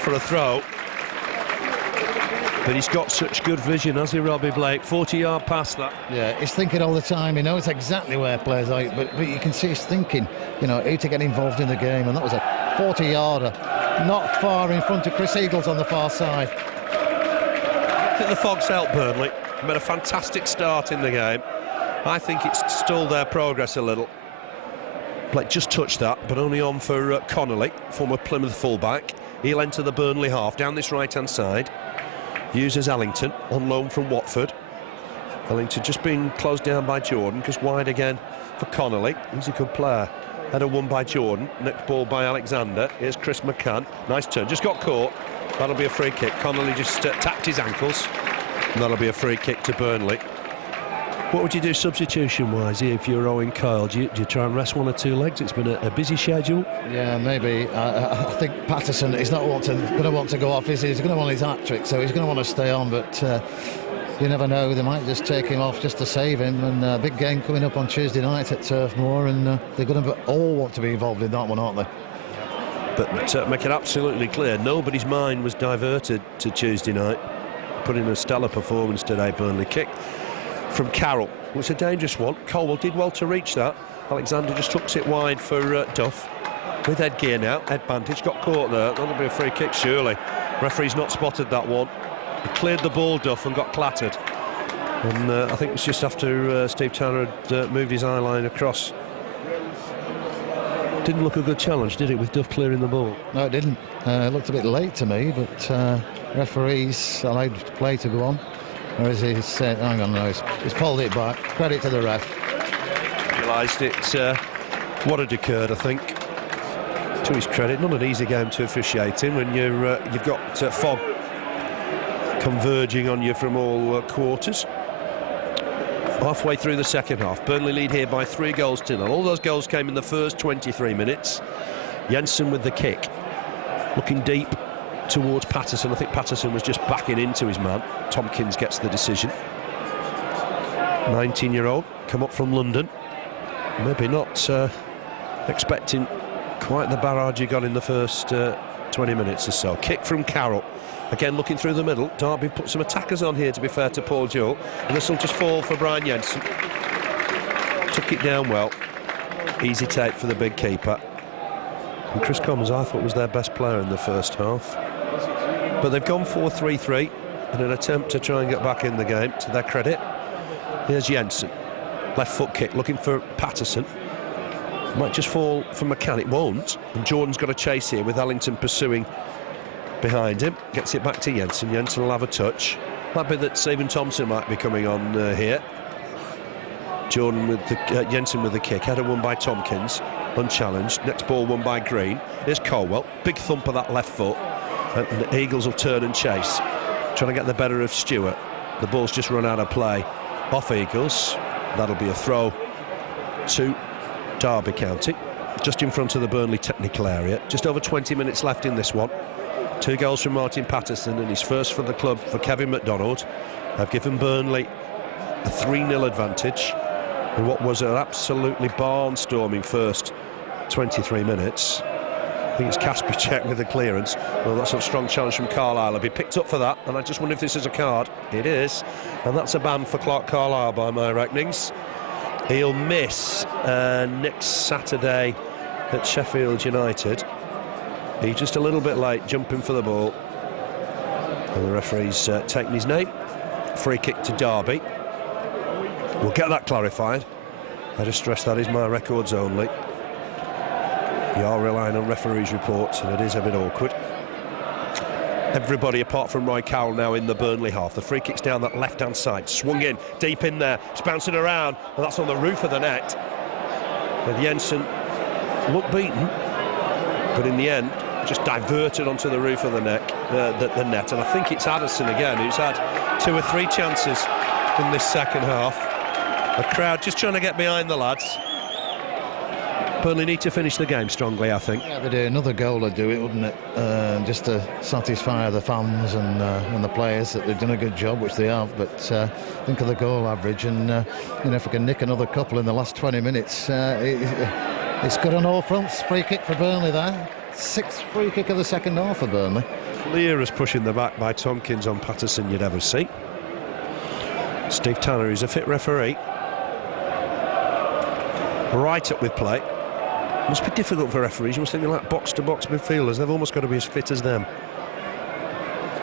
for a throw. But he's got such good vision, has he, Robbie Blake? 40-yard pass, that. Yeah, he's thinking all the time. He knows exactly where players are, but you can see he's thinking, you know, how to get involved in the game. And that was a 40-yarder. Not far in front of Chris Eagles on the far side. I think the fog's helped Burnley. Made a fantastic start in the game. I think it's stalled their progress a little. Blake just touched that, but only on for Connolly, former Plymouth fullback. He'll enter the Burnley half down this right-hand side. Uses Ellington on loan from Watford. Ellington just being closed down by Jordan, because wide again for Connolly. He's a good player. Header won by Jordan. Next ball by Alexander. Here's Chris McCann. Nice turn. Just got caught. That'll be a free kick. Connolly just tapped his ankles. And that'll be a free kick to Burnley. What would you do substitution-wise if you're Owen Kyle? Do you try and rest one or two legs? It's been a busy schedule. Yeah, maybe. I think Patterson is not going to want to go off. He's going to want his hat-trick, so he's going to want to stay on. But you never know. They might just take him off just to save him. And a big game coming up on Tuesday night at Turf Moor, and they're going to all want to be involved in that one, aren't they? But make it absolutely clear, nobody's mind was diverted to Tuesday night. Put in a stellar performance today, Burnley. Kick from Carroll. It's a dangerous one. Colwell did well to reach that. Alexander just hooks it wide for Duff. With Ed Gear now. Ed Bandage got caught there. That'll be a free kick, surely. Referee's not spotted that one. He cleared the ball, Duff, and got clattered. And I think it was just after Steve Tanner had moved his eye line across. Didn't look a good challenge, did it, with Duff clearing the ball? No, it didn't. It looked a bit late to me, but referees allowed play to go on. Or is he saying, hang on, no, he's pulled it back. Credit to the ref. Realised it, what had occurred, I think. To his credit, not an easy game to officiate in when you've got fog converging on you from all quarters. Halfway through the second half, Burnley lead here by 3 goals to 0. All those goals came in the first 23 minutes. Jensen with the kick, looking deep towards Patterson. I think Patterson was just backing into his man. Tompkins gets the decision. 19-year-old, come up from London. Maybe not expecting quite the barrage he got in the first 20 minutes or so. Kick from Carroll. Again, looking through the middle. Derby put some attackers on here, to be fair to Paul Joe. And this will just fall for Brian Jensen. Took it down well. Easy take for the big keeper. And Chris Commons, I thought, was their best player in the first half. But they've gone 4-3-3 in an attempt to try and get back in the game, to their credit. Here's Jensen. Left foot kick, looking for Patterson. Might just fall for McCann. It won't. And Jordan's got a chase here with Ellington pursuing behind him. Gets it back to Jensen. Jensen will have a touch. Might be that Stephen Thompson might be coming on here. Jordan with the Jensen with the kick. Header won by Tompkins, unchallenged. Next ball won by Green. Here's Colwell. Big thump of that left foot. And the Eagles will turn and chase. Trying to get the better of Stewart. The ball's just run out of play. Off Eagles. That'll be a throw to Derby County. Just in front of the Burnley technical area. Just over 20 minutes left in this one. 2 goals from Martin Patterson, and his first for the club for Kevin McDonald. Have given Burnley a 3-0 advantage in what was an absolutely barnstorming first 23 minutes. I think it's Kasperczak with the clearance. Well, that's a strong challenge from Carlisle. He'll be picked up for that, and I just wonder if this is a card. It is, and that's a ban for Clark Carlisle by my reckonings. He'll miss next Saturday at Sheffield United. He's just a little bit late jumping for the ball, and the referee's taking his name. Free kick to Derby. We'll get that clarified. I just stress that is my records only. You are relying on referees' reports, and it is a bit awkward. Everybody apart from Roy Carroll now in the Burnley half. The free kick's down that left-hand side, swung in, deep in there, it's bouncing around, and that's on the roof of the net. And Jensen looked beaten, but in the end, just diverted onto the roof of the net, and I think it's Addison again, who's had 2 or 3 chances in this second half. A crowd just trying to get behind the lads. Burnley need to finish the game strongly, I think. Yeah, they do. Another goal would do it, wouldn't it? Just to satisfy the fans and the players that they've done a good job, which they have. But think of the goal average, and you know, if we can nick another couple in the last 20 minutes, it's good on all fronts. Free kick for Burnley there. 6th free kick of the second half for Burnley. Clearest pushing the back by Tompkins on Patterson you'd ever see. Steve Tanner, who's a fit referee, right up with play. Must be difficult for referees. You must think like box-to-box midfielders. They've almost got to be as fit as them.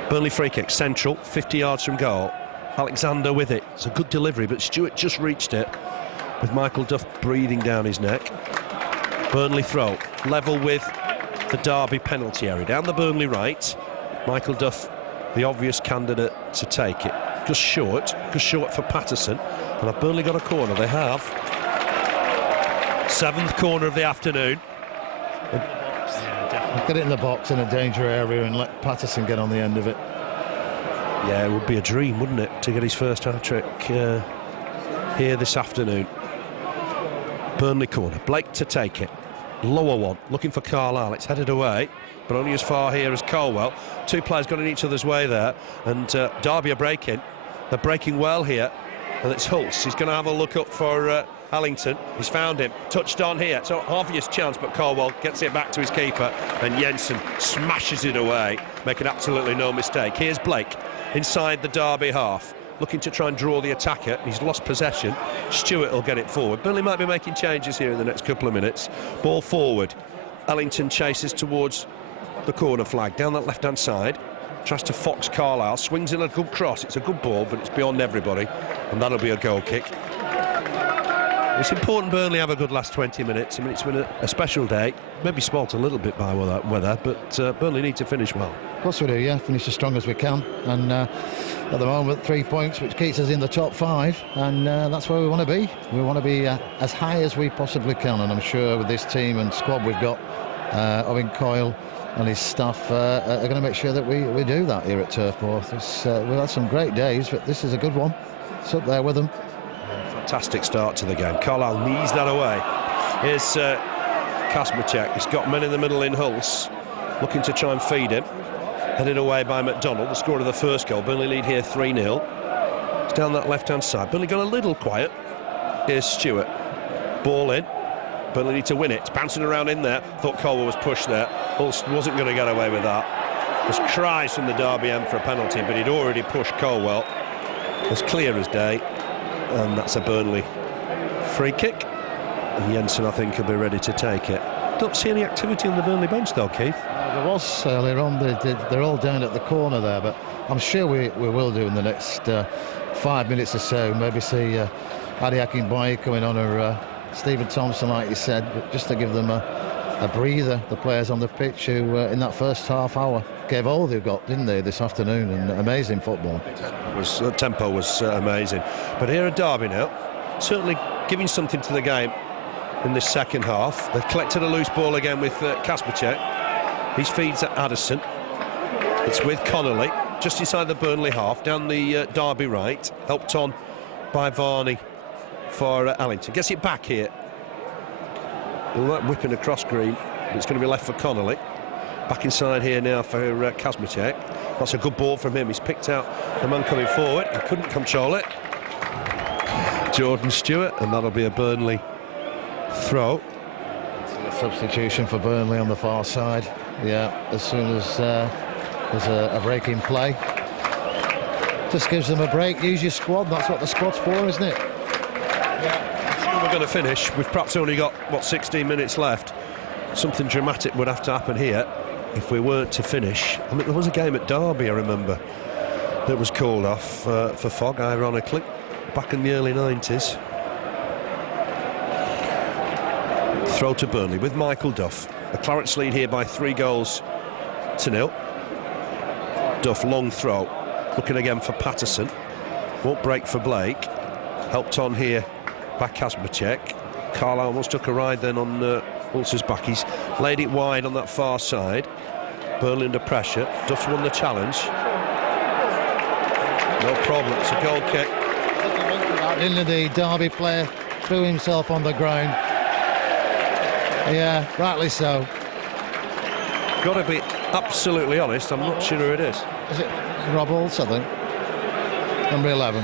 Burnley free kick, central, 50 yards from goal. Alexander with it. It's a good delivery, but Stewart just reached it with Michael Duff breathing down his neck. Burnley throw, level with the Derby penalty area. Down the Burnley right, Michael Duff, the obvious candidate to take it. Just short for Patterson. And have Burnley got a corner? They have. 7th corner of the afternoon. Get it in the box in a danger area and let Patterson get on the end of it. Yeah, it would be a dream, wouldn't it, to get his first hat-trick here this afternoon. Burnley corner, Blake to take it. Lower one, looking for Carlisle. It's headed away, but only as far here as Colwell. 2 players got in each other's way there, and Derby are breaking. They're breaking well here, and it's Hulse. He's going to have a look up for Allington. He's found him, touched on here. So obvious chance, but Colwell gets it back to his keeper, and Jensen smashes it away, making absolutely no mistake. Here's Blake inside the Derby half, looking to try and draw the attacker. He's lost possession. Stewart will get it forward. Burnley might be making changes here in the next couple of minutes. Ball forward. Ellington chases towards the corner flag down that left-hand side. Tries to fox Carlisle. Swings in a good cross. It's a good ball, but it's beyond everybody, and that'll be a goal kick. It's important Burnley have a good last 20 minutes. I mean, it's been a special day. Maybe spoilt a little bit by weather, but Burnley need to finish well. Of course we do, yeah. Finish as strong as we can. And at the moment, 3 points, which keeps us in the top 5. And that's where we want to be. We want to be as high as we possibly can. And I'm sure with this team and squad we've got, Owen Coyle and his staff are going to make sure that we do that here at Turf Moor. We've had some great days, but this is a good one. It's up there with them. Fantastic start to the game. Carlisle knees that away. Here's Kasmicek. He's got men in the middle in Hulse, looking to try and feed him. Headed away by McDonald, the scorer of the first goal. Burnley lead here 3-0. It's down that left-hand side. Burnley got a little quiet. Here's Stewart. Ball in. Burnley need to win it. It's bouncing around in there. Thought Colwell was pushed there. Hulse wasn't going to get away with that. There's cries from the Derby end for a penalty, but he'd already pushed Colwell. As clear as day. And that's a Burnley free kick. And Jensen, I think, will be ready to take it. Don't see any activity on the Burnley bench, though, Keith. There was earlier on. They're all down at the corner there, but I'm sure we will do in the next 5 minutes or so. Maybe see Adi Akinboye coming on, or Stephen Thompson, like you said, but just to give them a breather. The players on the pitch who, in that first half hour, gave all they've got, didn't they, this afternoon? And amazing football. The tempo was amazing. But here at Derby now, certainly giving something to the game in this second half. They've collected a loose ball again with Kasmicek. He feeds at Addison. It's with Connolly, just inside the Burnley half, down the Derby right, helped on by Varney for Allington. Gets it back here. Whipping across green, but it's going to be left for Connolly. Back inside here now for Kasmicek. That's a good ball from him. He's picked out the man coming forward. He couldn't control it. Jordan Stewart, and that'll be a Burnley throw. Substitution for Burnley on the far side. Yeah, as soon as there's a break in play. Just gives them a break. Use your squad. That's what the squad's for, isn't it? We're going to finish. We've perhaps only got, 16 minutes left. Something dramatic would have to happen here if we weren't to finish. I mean, there was a game at Derby, I remember, that was called off for fog, ironically, back in the early 90s. Throw to Burnley with Michael Duff. The Clarets lead here by 3-0. Duff, long throw. Looking again for Patterson. Won't break for Blake. Helped on here by Kasmicek. Carlisle almost took a ride then on Hulse's back. He's laid it wide on that far side. Burnley under pressure. Duff's won the challenge. No problem. It's a goal kick. Didn't the Derby player threw himself on the ground? Yeah, rightly so. Got to be absolutely honest, I'm not sure who it is. Is it Rob Hulse, I think? Number 11.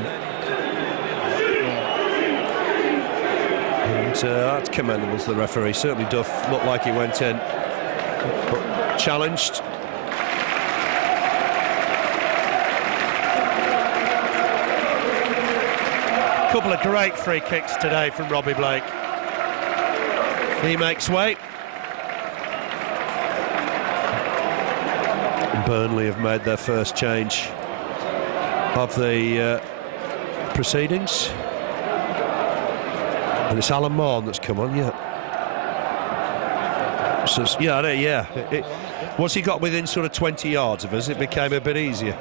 And that's commendable to the referee. Certainly Duff looked like he went in, but challenged. Couple of great free kicks today from Robbie Blake. He makes way. And Burnley have made their first change of the proceedings. And it's Alan Marn that's come on, yeah. So, yeah. Once he got within sort of 20 yards of us, it became a bit easier.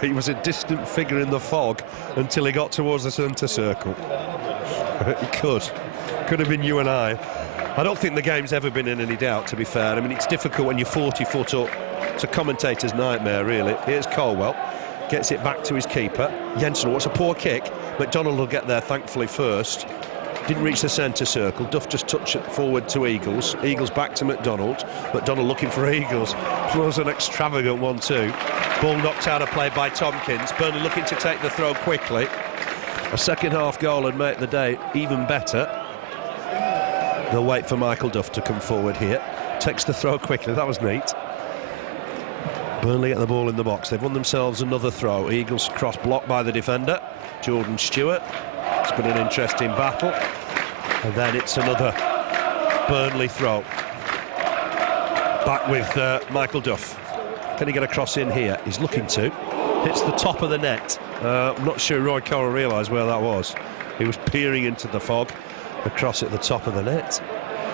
He was a distant figure in the fog until he got towards the centre circle. He could have been you and I. I don't think the game's ever been in any doubt, to be fair. I mean, it's difficult when you're 40 foot up. It's a commentator's nightmare, really. Here's Colwell, gets it back to his keeper. Jensen, what's a poor kick. McDonald will get there, thankfully, first. Didn't reach the centre circle. Duff just touched it forward to Eagles. Eagles back to McDonald. McDonald looking for Eagles. Throws an extravagant 1-2. Ball knocked out of play by Tompkins. Burnley looking to take the throw quickly. A second-half goal and make the day even better. They'll wait for Michael Duff to come forward here. Takes the throw quickly. That was neat. Burnley get the ball in the box. They've won themselves another throw. Eagles cross blocked by the defender, Jordan Stewart. It's been an interesting battle. And then it's another Burnley throw. Back with Michael Duff. Can he get a cross in here? He's looking to. Hits the top of the net. I'm not sure Roy Carroll realised where that was. He was peering into the fog. Across at the top of the net.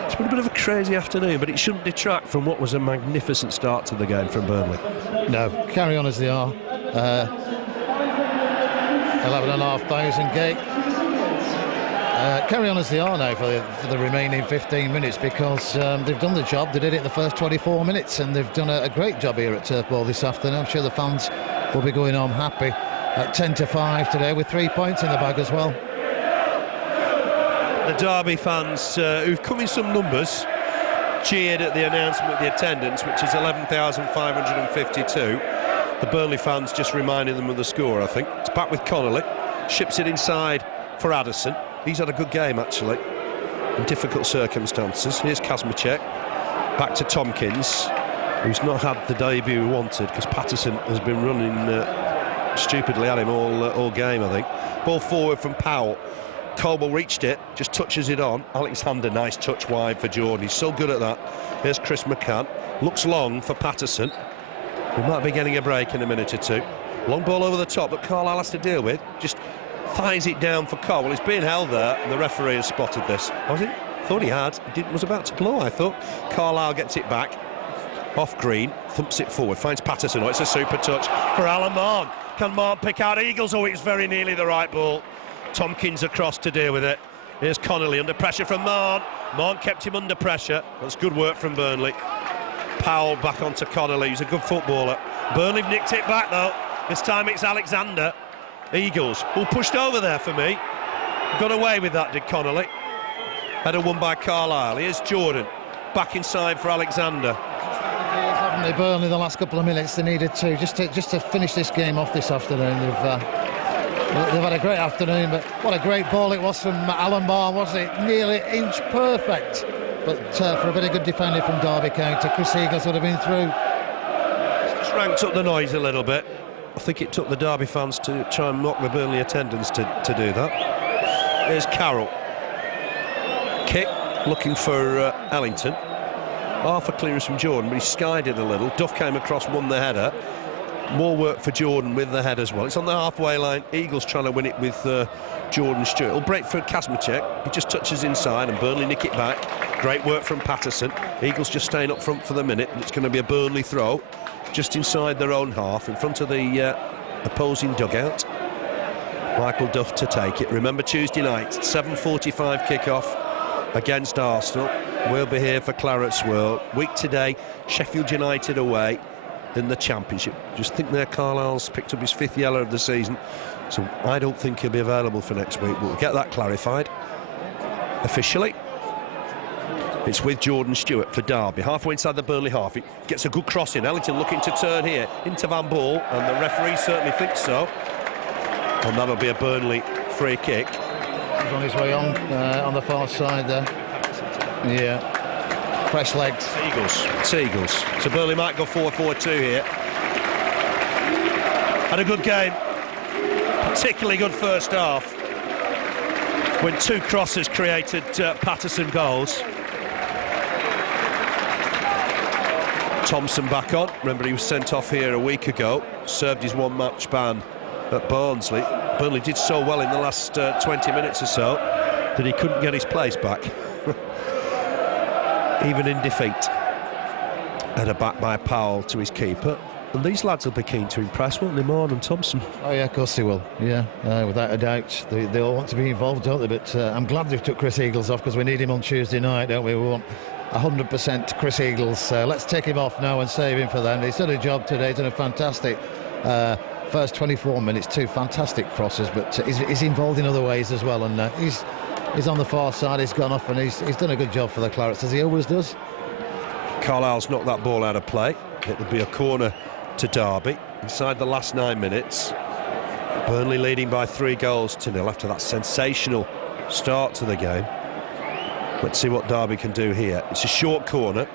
It's been a bit of a crazy afternoon, but it shouldn't detract from what was a magnificent start to the game from Burnley. No, carry on as they are. 11,500 gate. Carry on as they are now for the remaining 15 minutes because they've done the job. They did it in the first 24 minutes and they've done a great job here at Turf Moor this afternoon. I'm sure the fans will be going home happy at 10-5 today with 3 points in the bag as well. The Derby fans, who've come in some numbers, cheered at the announcement of the attendance, which is 11,552. The Burnley fans just reminding them of the score, I think. It's back with Connolly, ships it inside for Addison. He's had a good game, actually, in difficult circumstances. Here's Kazmacek, back to Tompkins, who's not had the debut he wanted, because Patterson has been running stupidly at him all game, I think. Ball forward from Powell. Coble reached it, just touches it on. Alexander, nice touch wide for Jordan. He's so good at that. Here's Chris McCann. Looks long for Patterson. We might be getting a break in a minute or two. Long ball over the top that Carlisle has to deal with. Just thighs it down for Cole. Well, he's being held there, and the referee has spotted this. Was it? Thought he had. Was about to blow, I thought. Carlisle gets it back. Off green, thumps it forward, finds Patterson. Oh, it's a super touch for Alan Marn. Can Marn pick out Eagles? Oh, it's very nearly the right ball. Tompkins across to deal with it. Here's Connolly under pressure from Marn. Marn kept him under pressure. That's good work from Burnley. Powell back onto Connolly, he's a good footballer. Burnley nicked it back though. This time it's Alexander. Eagles, who pushed over there for me. Got away with that, did Connolly. Header won by Carlisle. Here's Jordan. Back inside for Alexander. Haven't they, Burnley, the last couple of minutes they needed to just to finish this game off this afternoon. They've had a great afternoon, but what a great ball it was from Alan Marr, wasn't it? Nearly inch perfect. But for a bit of good defending from Derby County, Chris Eagles would have been through. Just ranked up the noise a little bit. I think it took the Derby fans to try and mock the Burnley attendance to do that. Here's Carroll. Kick, looking for Ellington. Half a clearance from Jordan, but he skied it a little. Duff came across, won the header. More work for Jordan with the head as well. It's on the halfway line. Eagles trying to win it with Jordan Stewart. It'll break for Kazmacek. He just touches inside and Burnley nick it back. Great work from Patterson. Eagles just staying up front for the minute. And it's going to be a Burnley throw just inside their own half in front of the opposing dugout. Michael Duff to take it. Remember Tuesday night, 7:45 kickoff against Arsenal. We'll be here for Claret Swirl. Week today, Sheffield United away in the Championship. Just think there Carlisle's picked up his 5th yellow of the season, so I don't think he'll be available for next week. We'll get that clarified officially. It's with Jordan Stewart for Derby, halfway inside the Burnley half. He gets a good cross in. Ellington looking to turn here into Van Bool, and the referee certainly thinks so, and that'll be a Burnley free kick. He's on his way on the far side there. Yeah, fresh legs. It's Eagles. So Burnley might go 4-4-2 here. Had a good game, particularly good first half, when 2 crosses created Patterson goals. Thompson back on. Remember, he was sent off here a week ago, served his 1-match ban at Barnsley. Burnley did so well in the last 20 minutes or so that he couldn't get his place back, even in defeat. Header back by Powell to his keeper. And these lads will be keen to impress, won't they, Moore and Thompson? Oh yeah, of course they will. Yeah, without a doubt. They all want to be involved, don't they? But I'm glad they've took Chris Eagles off, because we need him on Tuesday night, don't we? We want 100% Chris Eagles. Let's take him off now and save him for them. He's done a job today. He's done a fantastic first 24 minutes, 2 fantastic crosses, but he's involved in other ways as well. And he's on the far side. He's gone off, and he's done a good job for the Clarets, as he always does. Carlisle's knocked that ball out of play. It would be a corner to Derby inside the last 9 minutes. Burnley leading by 3-0 after that sensational start to the game. Let's see what Derby can do here. It's a short corner.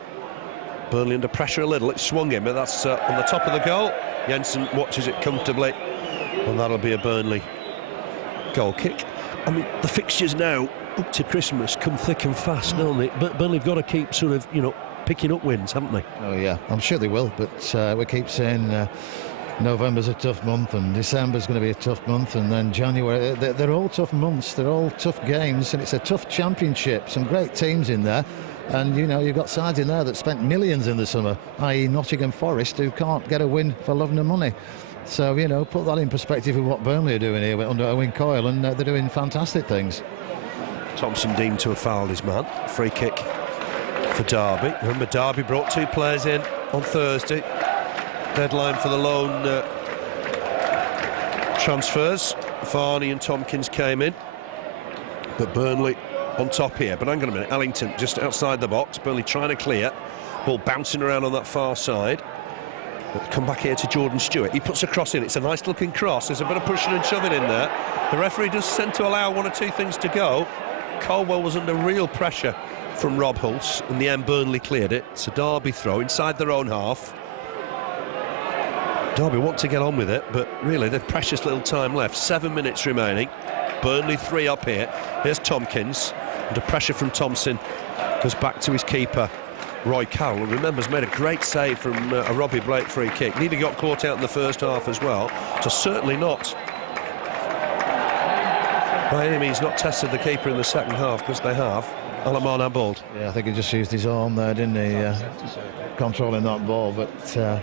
Burnley under pressure a little. It's swung in, but that's on the top of the goal. Jensen watches it comfortably, and that'll be a Burnley goal kick. I mean, the fixtures now up to Christmas come thick and fast, don't they? But Burnley have got to keep sort of, picking up wins, haven't they? Oh yeah, I'm sure they will, but we keep saying November's a tough month, and December's going to be a tough month, and then January. They're all tough months, they're all tough games, and it's a tough championship. Some great teams in there, and you've got sides in there that spent millions in the summer, i.e. Nottingham Forest, who can't get a win for love nor money. So put that in perspective with what Burnley are doing here under Owen Coyle, and they're doing fantastic things. Thompson deemed to have fouled his man. Free kick for Derby. Remember, Derby brought 2 players in on Thursday. Deadline for the loan transfers. Varney and Tompkins came in, but Burnley on top here. But hang on a minute, Ellington just outside the box. Burnley trying to clear. Ball bouncing around on that far side. But come back here to Jordan Stewart. He puts a cross in. It's a nice looking cross. There's a bit of pushing and shoving in there. The referee does tend to allow 1 or 2 things to go. Colwell was under real pressure from Rob Hulse. In the end, Burnley cleared it. It's a Derby throw inside their own half. Derby want to get on with it, but really they've precious little time left. 7 minutes remaining. Burnley 3 up here. Here's Tompkins. Under pressure from Thompson. Goes back to his keeper, Roy Carroll. And remembers, made a great save from a Robbie Blake free kick. Nearly got caught out in the first half as well. So certainly not, by any means, not tested the keeper in the second half, because they have. Alamon Abold. Yeah, I think he just used his arm there, didn't he? Controlling that ball, but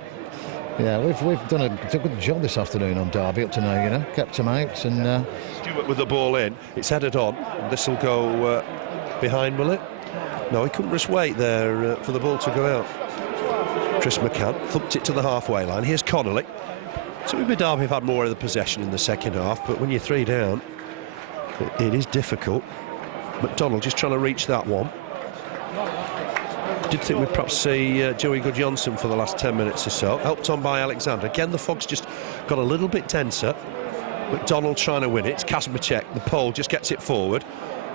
yeah, we've done a good job this afternoon on Derby up to now. Kept him out, and Stewart with the ball in. It's headed on. This will go behind, will it? No, he couldn't just wait there for the ball to go out. Chris McCann thumped it to the halfway line. Here's Connolly. So maybe Derby have had more of the possession in the second half, but when you're 3 down, it is difficult. McDonald just trying to reach that one. Did think we'd perhaps see Joey Gudjonsson for the last 10 minutes or so, helped on by Alexander. Again, the fog's just got a little bit denser. McDonald trying to win it. It's Kazmacek. The pole just gets it forward.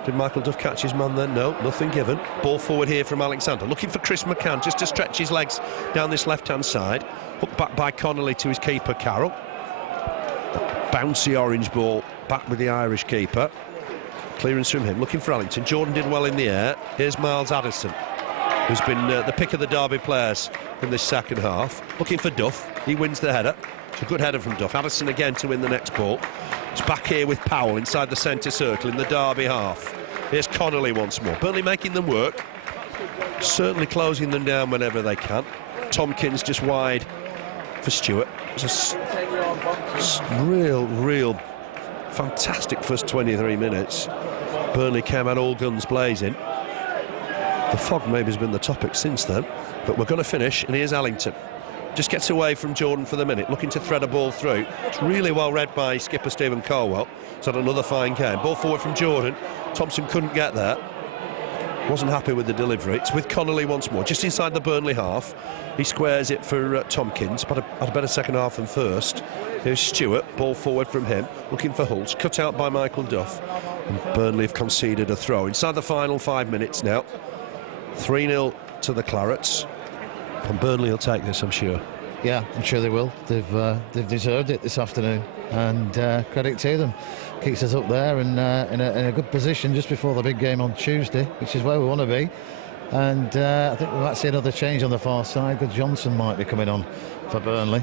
Did Michael Duff catch his man then? No, nothing given. Ball forward here from Alexander. Looking for Chris McCann just to stretch his legs down this left-hand side. Hooked back by Connolly to his keeper, Carroll. Bouncy orange ball back with the Irish keeper. Clearance from him, looking for Ellington. Jordan did well in the air. Here's Miles Addison, who's been the pick of the Derby players in this second half. Looking for Duff. He wins the header. It's a good header from Duff. Addison again to win the next ball. It's back here with Powell inside the centre circle in the Derby half. Here's Connolly once more. Burnley making them work. Certainly closing them down whenever they can. Tompkins just wide for Stewart. It's a real fantastic first 23 minutes. Burnley came out all guns blazing. The fog maybe has been the topic since then, but we're going to finish, and here's Ellington. Just gets away from Jordan for the minute, looking to thread a ball through. It's really well read by skipper Stephen Colwell. It's had another fine game. Ball forward from Jordan. Thompson couldn't get there. Wasn't happy with the delivery. It's with Connolly once more, just inside the Burnley half. He squares it for Tompkins, but had a better second half than first. Here's Stewart, ball forward from him, looking for Hulse, cut out by Michael Duff. And Burnley have conceded a throw. Inside the final 5 minutes now. 3-0 to the Clarets. And Burnley will take this, I'm sure. Yeah, I'm sure they will. They've deserved it this afternoon, and credit to them. Keeps us up there and in a good position just before the big game on Tuesday, which is where we want to be. And I think we might see another change on the far side. Gudjonsson might be coming on for Burnley.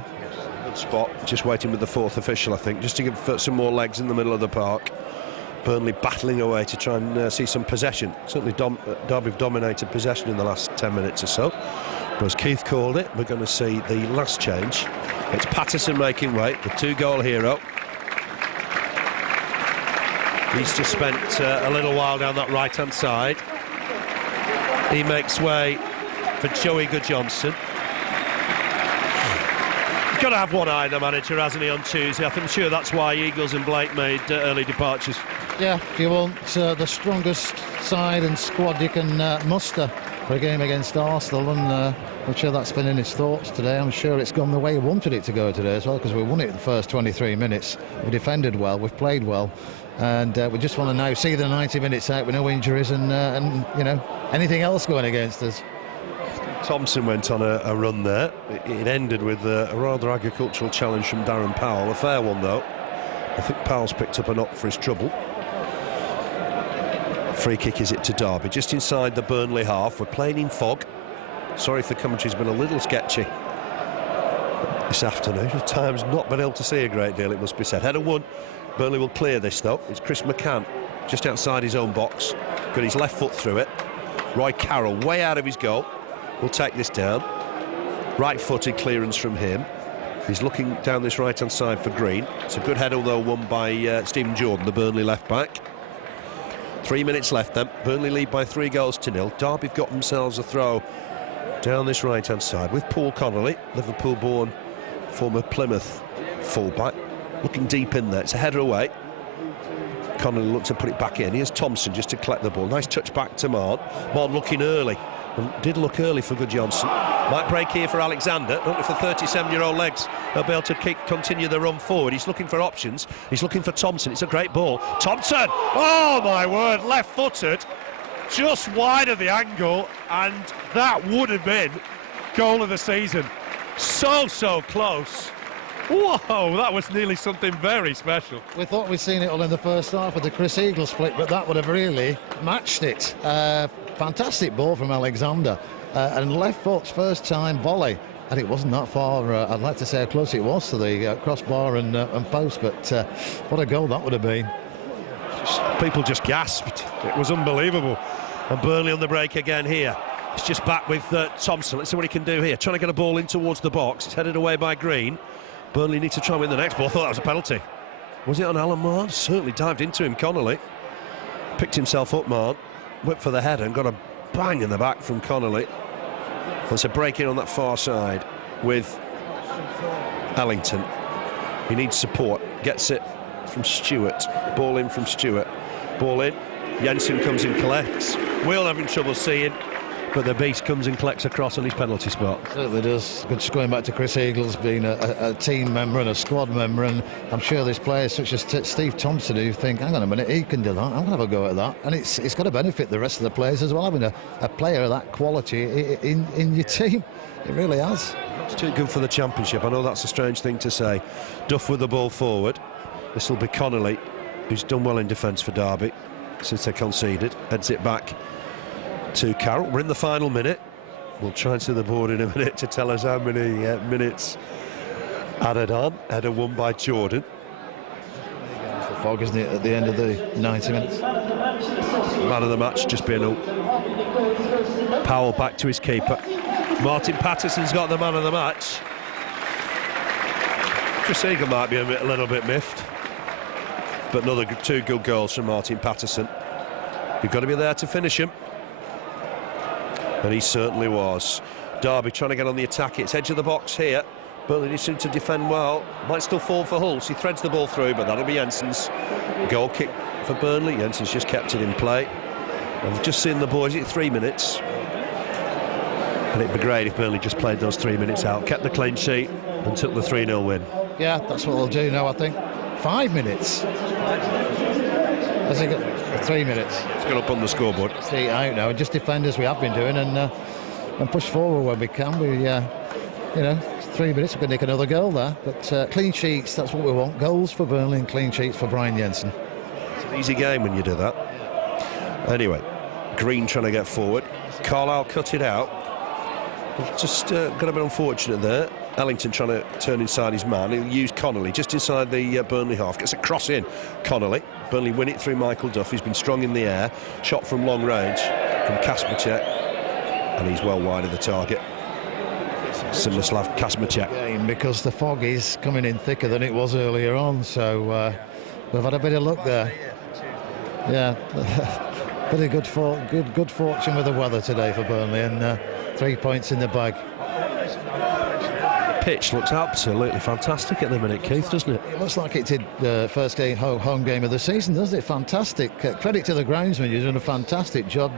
one spot, just waiting with the fourth official, I think, just to give some more legs in the middle of the park. Burnley battling away to try and see some possession. Certainly Derby have dominated possession in the last 10 minutes or so. But as Keith called it, we're going to see the last change. It's Patterson making way, the two-goal hero. He's just spent a little while down that right-hand side. He makes way for Joey Goodjohnson. He's got to have one eye, the manager, hasn't he, on Tuesday? I'm sure that's why Eagles and Blake made early departures. Yeah, you want the strongest side and squad you can muster for a game against Arsenal, and I'm sure that's been in his thoughts today. I'm sure it's gone the way he wanted it to go today as well, because we won it in the first 23 minutes. We defended well, we've played well, and we just want to now see the 90 minutes out with no injuries and you know, anything else going against us. Thompson went on a run there. It ended with a rather agricultural challenge from Darren Powell, a fair one though. I think Powell's picked up a knock for his trouble. Free kick is it to Derby, just inside the Burnley half. We're playing in fog. Sorry if the commentary's been a little sketchy this afternoon. At times not been able to see a great deal, it must be said. Header one. Burnley will clear this though. It's Chris McCann just outside his own box. Got his left foot through it. Roy Carroll way out of his goal. Will take this down. Right-footed clearance from him. He's looking down this right-hand side for Green. It's a good header though, won by Stephen Jordan, the Burnley left-back. 3 minutes left then. Burnley lead by 3-0. Derby have got themselves a throw down this right-hand side with Paul Connolly, Liverpool-born former Plymouth fullback, looking deep in there. It's a header away. Connolly looks to put it back in. Here's Thompson just to collect the ball. Nice touch back to Marn. Marn looking early. Did look early for Goodjohnson. Might break here for Alexander. Don't know if the 37-year-old legs will be able to continue the run forward. He's looking for options. He's looking for Thompson. It's a great ball. Thompson! Oh, my word. Left-footed. Just wide of the angle. And that would have been goal of the season. So close. Whoa, that was nearly something very special. We thought we'd seen it all in the first half with the Chris Eagles flick, but that would have really matched it. Fantastic ball from Alexander, and left foot's first time volley, and it wasn't that far. I'd like to say how close it was to the crossbar and post, but what a goal that would have been. People just gasped. It was unbelievable. And Burnley on the break again here. It's just back with Thompson. Let's see what he can do here. Trying to get a ball in towards the box. It's headed away by Green. Burnley need to try and win the next ball. I thought that was a penalty. Was it on Alan Marn? Certainly dived into him, Connolly. Picked himself up, Marn. Went for the header and got a bang in the back from Connolly. There's a break in on that far side with Ellington. He needs support. Gets it from Stewart. Ball in from Stewart. Ball in. Jensen comes and collects. We'll having trouble seeing, but the beast comes and collects across on his penalty spot. Certainly does. Just going back to Chris Eagles being a team member and a squad member, and I'm sure there's players such as Steve Thompson who think, hang on a minute, he can do that, I'm going to have a go at that, and it's got to benefit the rest of the players as well, having a player of that quality in your team. It really has. It's too good for the Championship. I know that's a strange thing to say. Duff with the ball forward. This will be Connolly, who's done well in defence for Derby since they conceded. Heads it back to Carroll. We're in the final minute. We'll try and see the board in a minute to tell us how many minutes added on. Header won by Jordan. It's the fog, isn't it, at the end of the 90 minutes? Man of the match just being up. Powell back to his keeper. Martin Patterson's got the man of the match. Chris Eagle might be a little bit miffed, but another two good goals from Martin Patterson. You've got to be there to finish him, and he certainly was. Derby trying to get on the attack. It's edge of the box here. Burnley needs to defend well. Might still fall for Hulse. He threads the ball through, but that'll be Jensen's goal kick for Burnley. Jensen's just kept it in play. I've just seen the boys at 3 minutes, and it'd be great if Burnley just played those 3 minutes out, kept the clean sheet and took the 3-0 win. Yeah, that's what they'll do now, I think. 5 minutes. Has he got 3 minutes? It's gone up on the scoreboard. See out now, and just defend as we have been doing, and push forward when we can. We, you know, 3 minutes, we can nick another goal there. But clean sheets, that's what we want. Goals for Burnley and clean sheets for Brian Jensen. It's an easy game when you do that. Anyway, Green trying to get forward. Carlisle cut it out. Just got a bit unfortunate there. Ellington trying to turn inside his man. He'll use Connolly just inside the Burnley half. Gets a cross in. Connolly. Burnley win it through Michael Duff. He's been strong in the air. Shot from long range from Kasmicek. And he's well wide of the target. Simislav Kasmicek. Because the fog is coming in thicker than it was earlier on. So we've had a bit of luck there. Yeah. Pretty good fortune with the weather today for Burnley. And 3 points in the bag. Pitch looks absolutely fantastic at the minute, Keith, doesn't it? It looks like it did the first game, home game of the season, doesn't it? Fantastic. Credit to the groundsman. You're doing a fantastic job,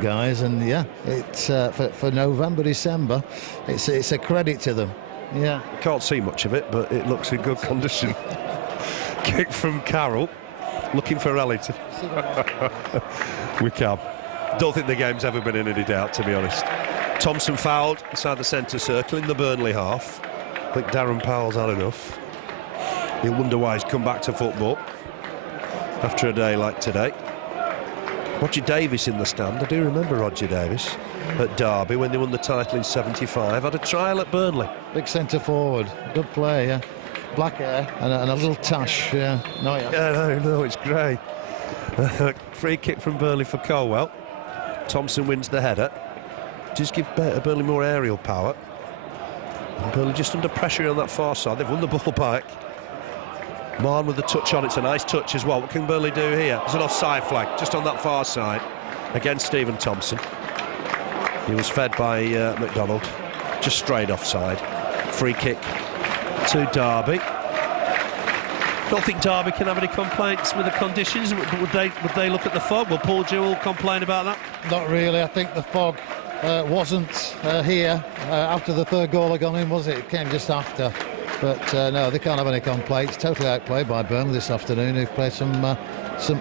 guys. And yeah, it's for November, December. It's a credit to them. Yeah. Can't see much of it, but it looks in good condition. Kick from Carroll, looking for Ellington. We can. Don't think the game's ever been in any doubt, to be honest. Thompson fouled inside the centre circle in the Burnley half. I think Darren Powell's had enough. He'll wonder why he's come back to football after a day like today. Roger Davis in the stand. I do remember Roger Davis at Derby when they won the title in '75. Had a trial at Burnley. Big centre forward, good player. Yeah. Black hair and a little tash. Yeah, no, it's grey. Free kick from Burnley for Colwell. Thompson wins the header. Just give Burnley more aerial power. And Burnley just under pressure on that far side. They've won the ball back. Marn with the touch on. It's a nice touch as well. What can Burnley do here? There's an offside flag just on that far side against Stephen Thompson. He was fed by McDonald. Just straight offside. Free kick to Derby. Don't think Derby can have any complaints with the conditions. Would they look at the fog? Will Paul Jewell complain about that? Not really. I think the fog wasn't here after the third goal had gone in, was it? It came just after. But no, they can't have any complaints. Totally outplayed by Burnley this afternoon, who've played some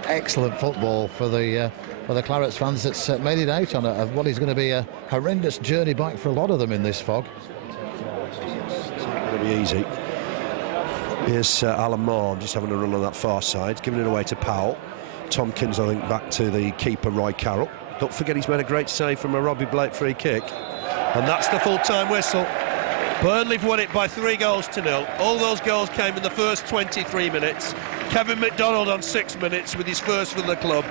excellent football for the Clarets fans. That's made it out on what is going to be a horrendous journey back for a lot of them in this fog. It's not going to be easy. Here's Alan Marn just having a run on that far side, giving it away to Powell. Tompkins, I think, back to the keeper, Roy Carroll. Don't forget he's made a great save from a Robbie Blake free kick. And that's the full-time whistle. Burnley have won it by 3-0. All those goals came in the first 23 minutes. Kevin McDonald on 6 minutes with his first for the club.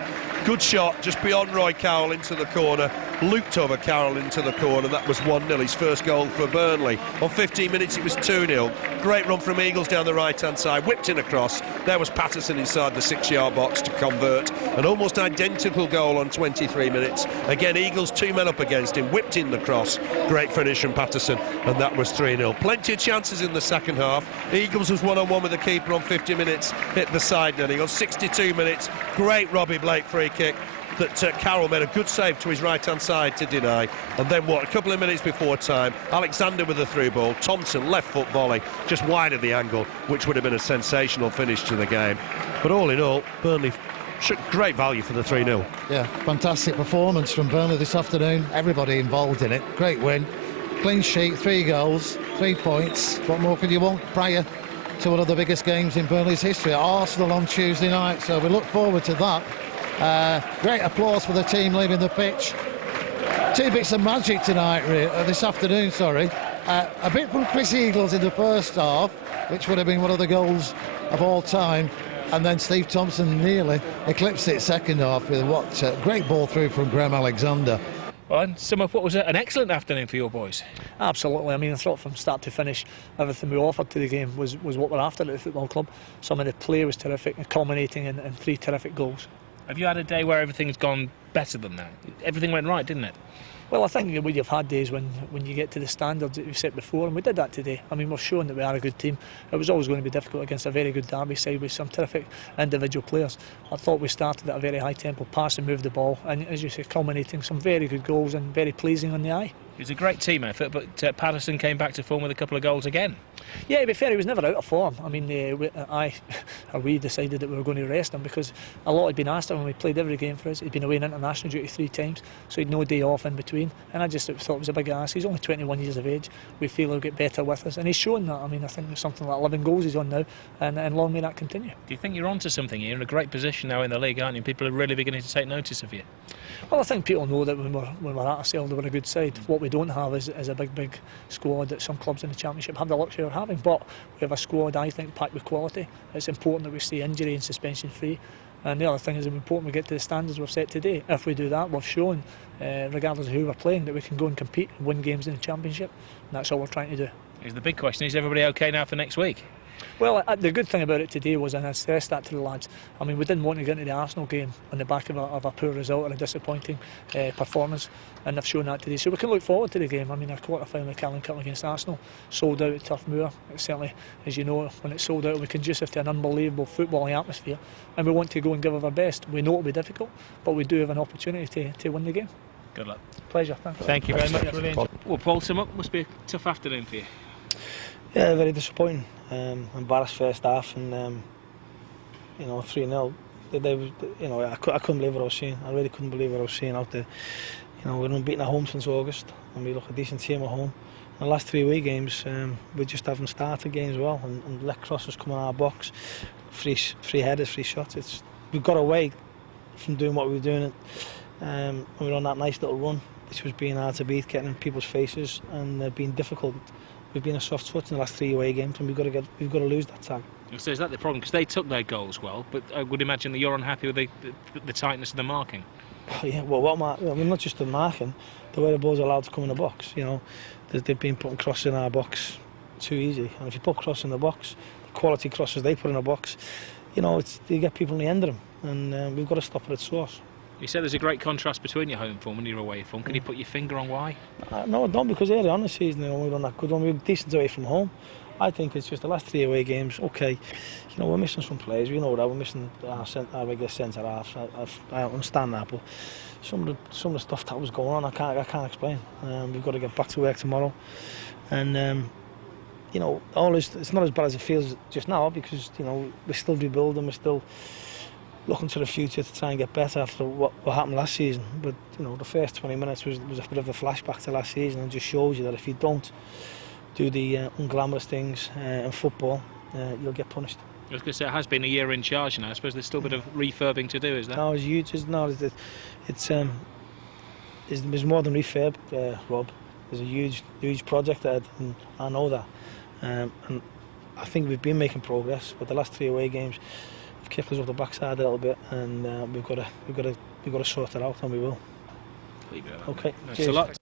Good shot just beyond Roy Carroll into the corner. Looped over Carroll into the corner. That was 1-0, his first goal for Burnley. On 15 minutes it was 2-0. Great run from Eagles down the right-hand side. Whipped in across. There was Patterson inside the 6-yard box to convert. An almost identical goal on 23 minutes. Again, Eagles 2 men up against him. Whipped in the cross. Great finish from Patterson. And that was 3-0. Plenty of chances in the second half. Eagles was 1-on-1 with the keeper on 50 minutes. Hit the side netting. On 62 minutes, great Robbie Blake free kick that Carroll made a good save to his right-hand side to deny. And then what, a couple of minutes before time, Alexander with a through ball, Thompson left foot volley, just wide of the angle, which would have been a sensational finish to the game. But all in all, Burnley, great value for the 3-0. Yeah, fantastic performance from Burnley this afternoon. Everybody involved in it. Great win. Clean sheet, 3 goals, 3 points. What more could you want prior to one of the biggest games in Burnley's history? Arsenal on Tuesday night, so we look forward to that. Great applause for the team leaving the pitch. 2 bits of magic tonight, this afternoon, sorry. A bit from Chris Eagles in the first half, which would have been one of the goals of all time, and then Steve Thompson nearly eclipsed it second half with what great ball through from Graham Alexander. Well, and some of what was an excellent afternoon for your boys. Absolutely. I mean, I thought from start to finish, everything we offered to the game was what we're after at the football club. Some of the play was terrific, culminating in 3 terrific goals. Have you had a day where everything's gone better than that? Everything went right, didn't it? Well, I think you've had days when you get to the standards that you've set before, and we did that today. I mean, we've shown that we are a good team. It was always going to be difficult against a very good Derby side with some terrific individual players. I thought we started at a very high tempo pass and moved the ball, and as you say, culminating some very good goals and very pleasing on the eye. It was a great team effort, but Patterson came back to form with a couple of goals again. Yeah, to be fair, he was never out of form. I mean, we decided that we were going to rest him because a lot had been asked of him. He played every game for us. He'd been away in international duty 3 times, so he'd no day off in between. And I just thought it was a big ask. He's only 21 years of age. We feel he'll get better with us, and he's shown that. I mean, I think there's something like 11 goals he's on now, and long may that continue. Do you think you're onto something? You're in a great position now in the league, aren't you? People are really beginning to take notice of you. Well, I think people know that when we're at ourselves, we're a good side. What we we don't have is a big squad that some clubs in the Championship have the luxury of having. But we have a squad, I think, packed with quality. It's important that we stay injury and suspension free. And the other thing is it's important we get to the standards we've set today. If we do that, we've shown, regardless of who we're playing, that we can go and compete and win games in the Championship. And that's all we're trying to do. Here's the big question: is everybody okay now for next week? Well, the good thing about it today was, and I stressed that to the lads, I mean, we didn't want to get into the Arsenal game on the back of a poor result or a disappointing performance, and they've shown that today. So we can look forward to the game. I mean, our quarter-final Carling Cup against Arsenal, sold out at Turf Moor. It's certainly, as you know, when it's sold out, it'll be conducive to an unbelievable footballing atmosphere, and we want to go and give our best. We know it'll be difficult, but we do have an opportunity to win the game. Good luck. Pleasure. Thanks. Thank you very much. Brilliant. Well, Paul, sum up. Must be a tough afternoon for you. Yeah, very disappointing. Embarrassed first half, and 3-0. I couldn't believe what I was seeing. I really couldn't believe what I was seeing out there. We're unbeaten at home since August, and we look a decent team at home. In the last 3 away games, we just haven't started games well, and let crosses come in our box, free headers, free shots. We got away from doing what we were doing, and we were on that nice little run, which was being hard to beat, getting in people's faces, and being difficult. We've been a soft touch in the last 3 away games, and we've got to lose that tag. So is that the problem? Because they took their goals well, but I would imagine that you're unhappy with the tightness of the marking. Oh, yeah, well, not just the marking, the way the balls are allowed to come in the box. They've been putting crosses in our box too easy, and if you put crosses in the box, the quality crosses they put in the box, you get people in the end of them, and we've got to stop it at source. You said there's a great contrast between your home form and your away form. Can you put your finger on why? No, I don't, because early on the season, we were not good when we were decent away from home. I think it's just the last 3 away games. Okay, we're missing some players. We know that we're missing our regular centre half. I understand that, but some of the stuff that was going on, I can't explain. We've got to get back to work tomorrow, and it's not as bad as it feels just now, because we're still rebuilding. We're still looking to the future to try and get better after what happened last season. But the first 20 minutes was a bit of a flashback to last season, and just shows you that if you don't do the unglamorous things in football, you'll get punished. I was going to say, it has been a year in charge now. I suppose there's still a bit of refurbing to do, is there? No, it's huge. There's more than refurb, Rob. There's a huge project ahead, and I know that. And I think we've been making progress, but the last 3 away games have kicked us off the backside a little bit, and we've got to sort it out, and we will. Leave it at that. Okay. Thanks Cheers. a lot.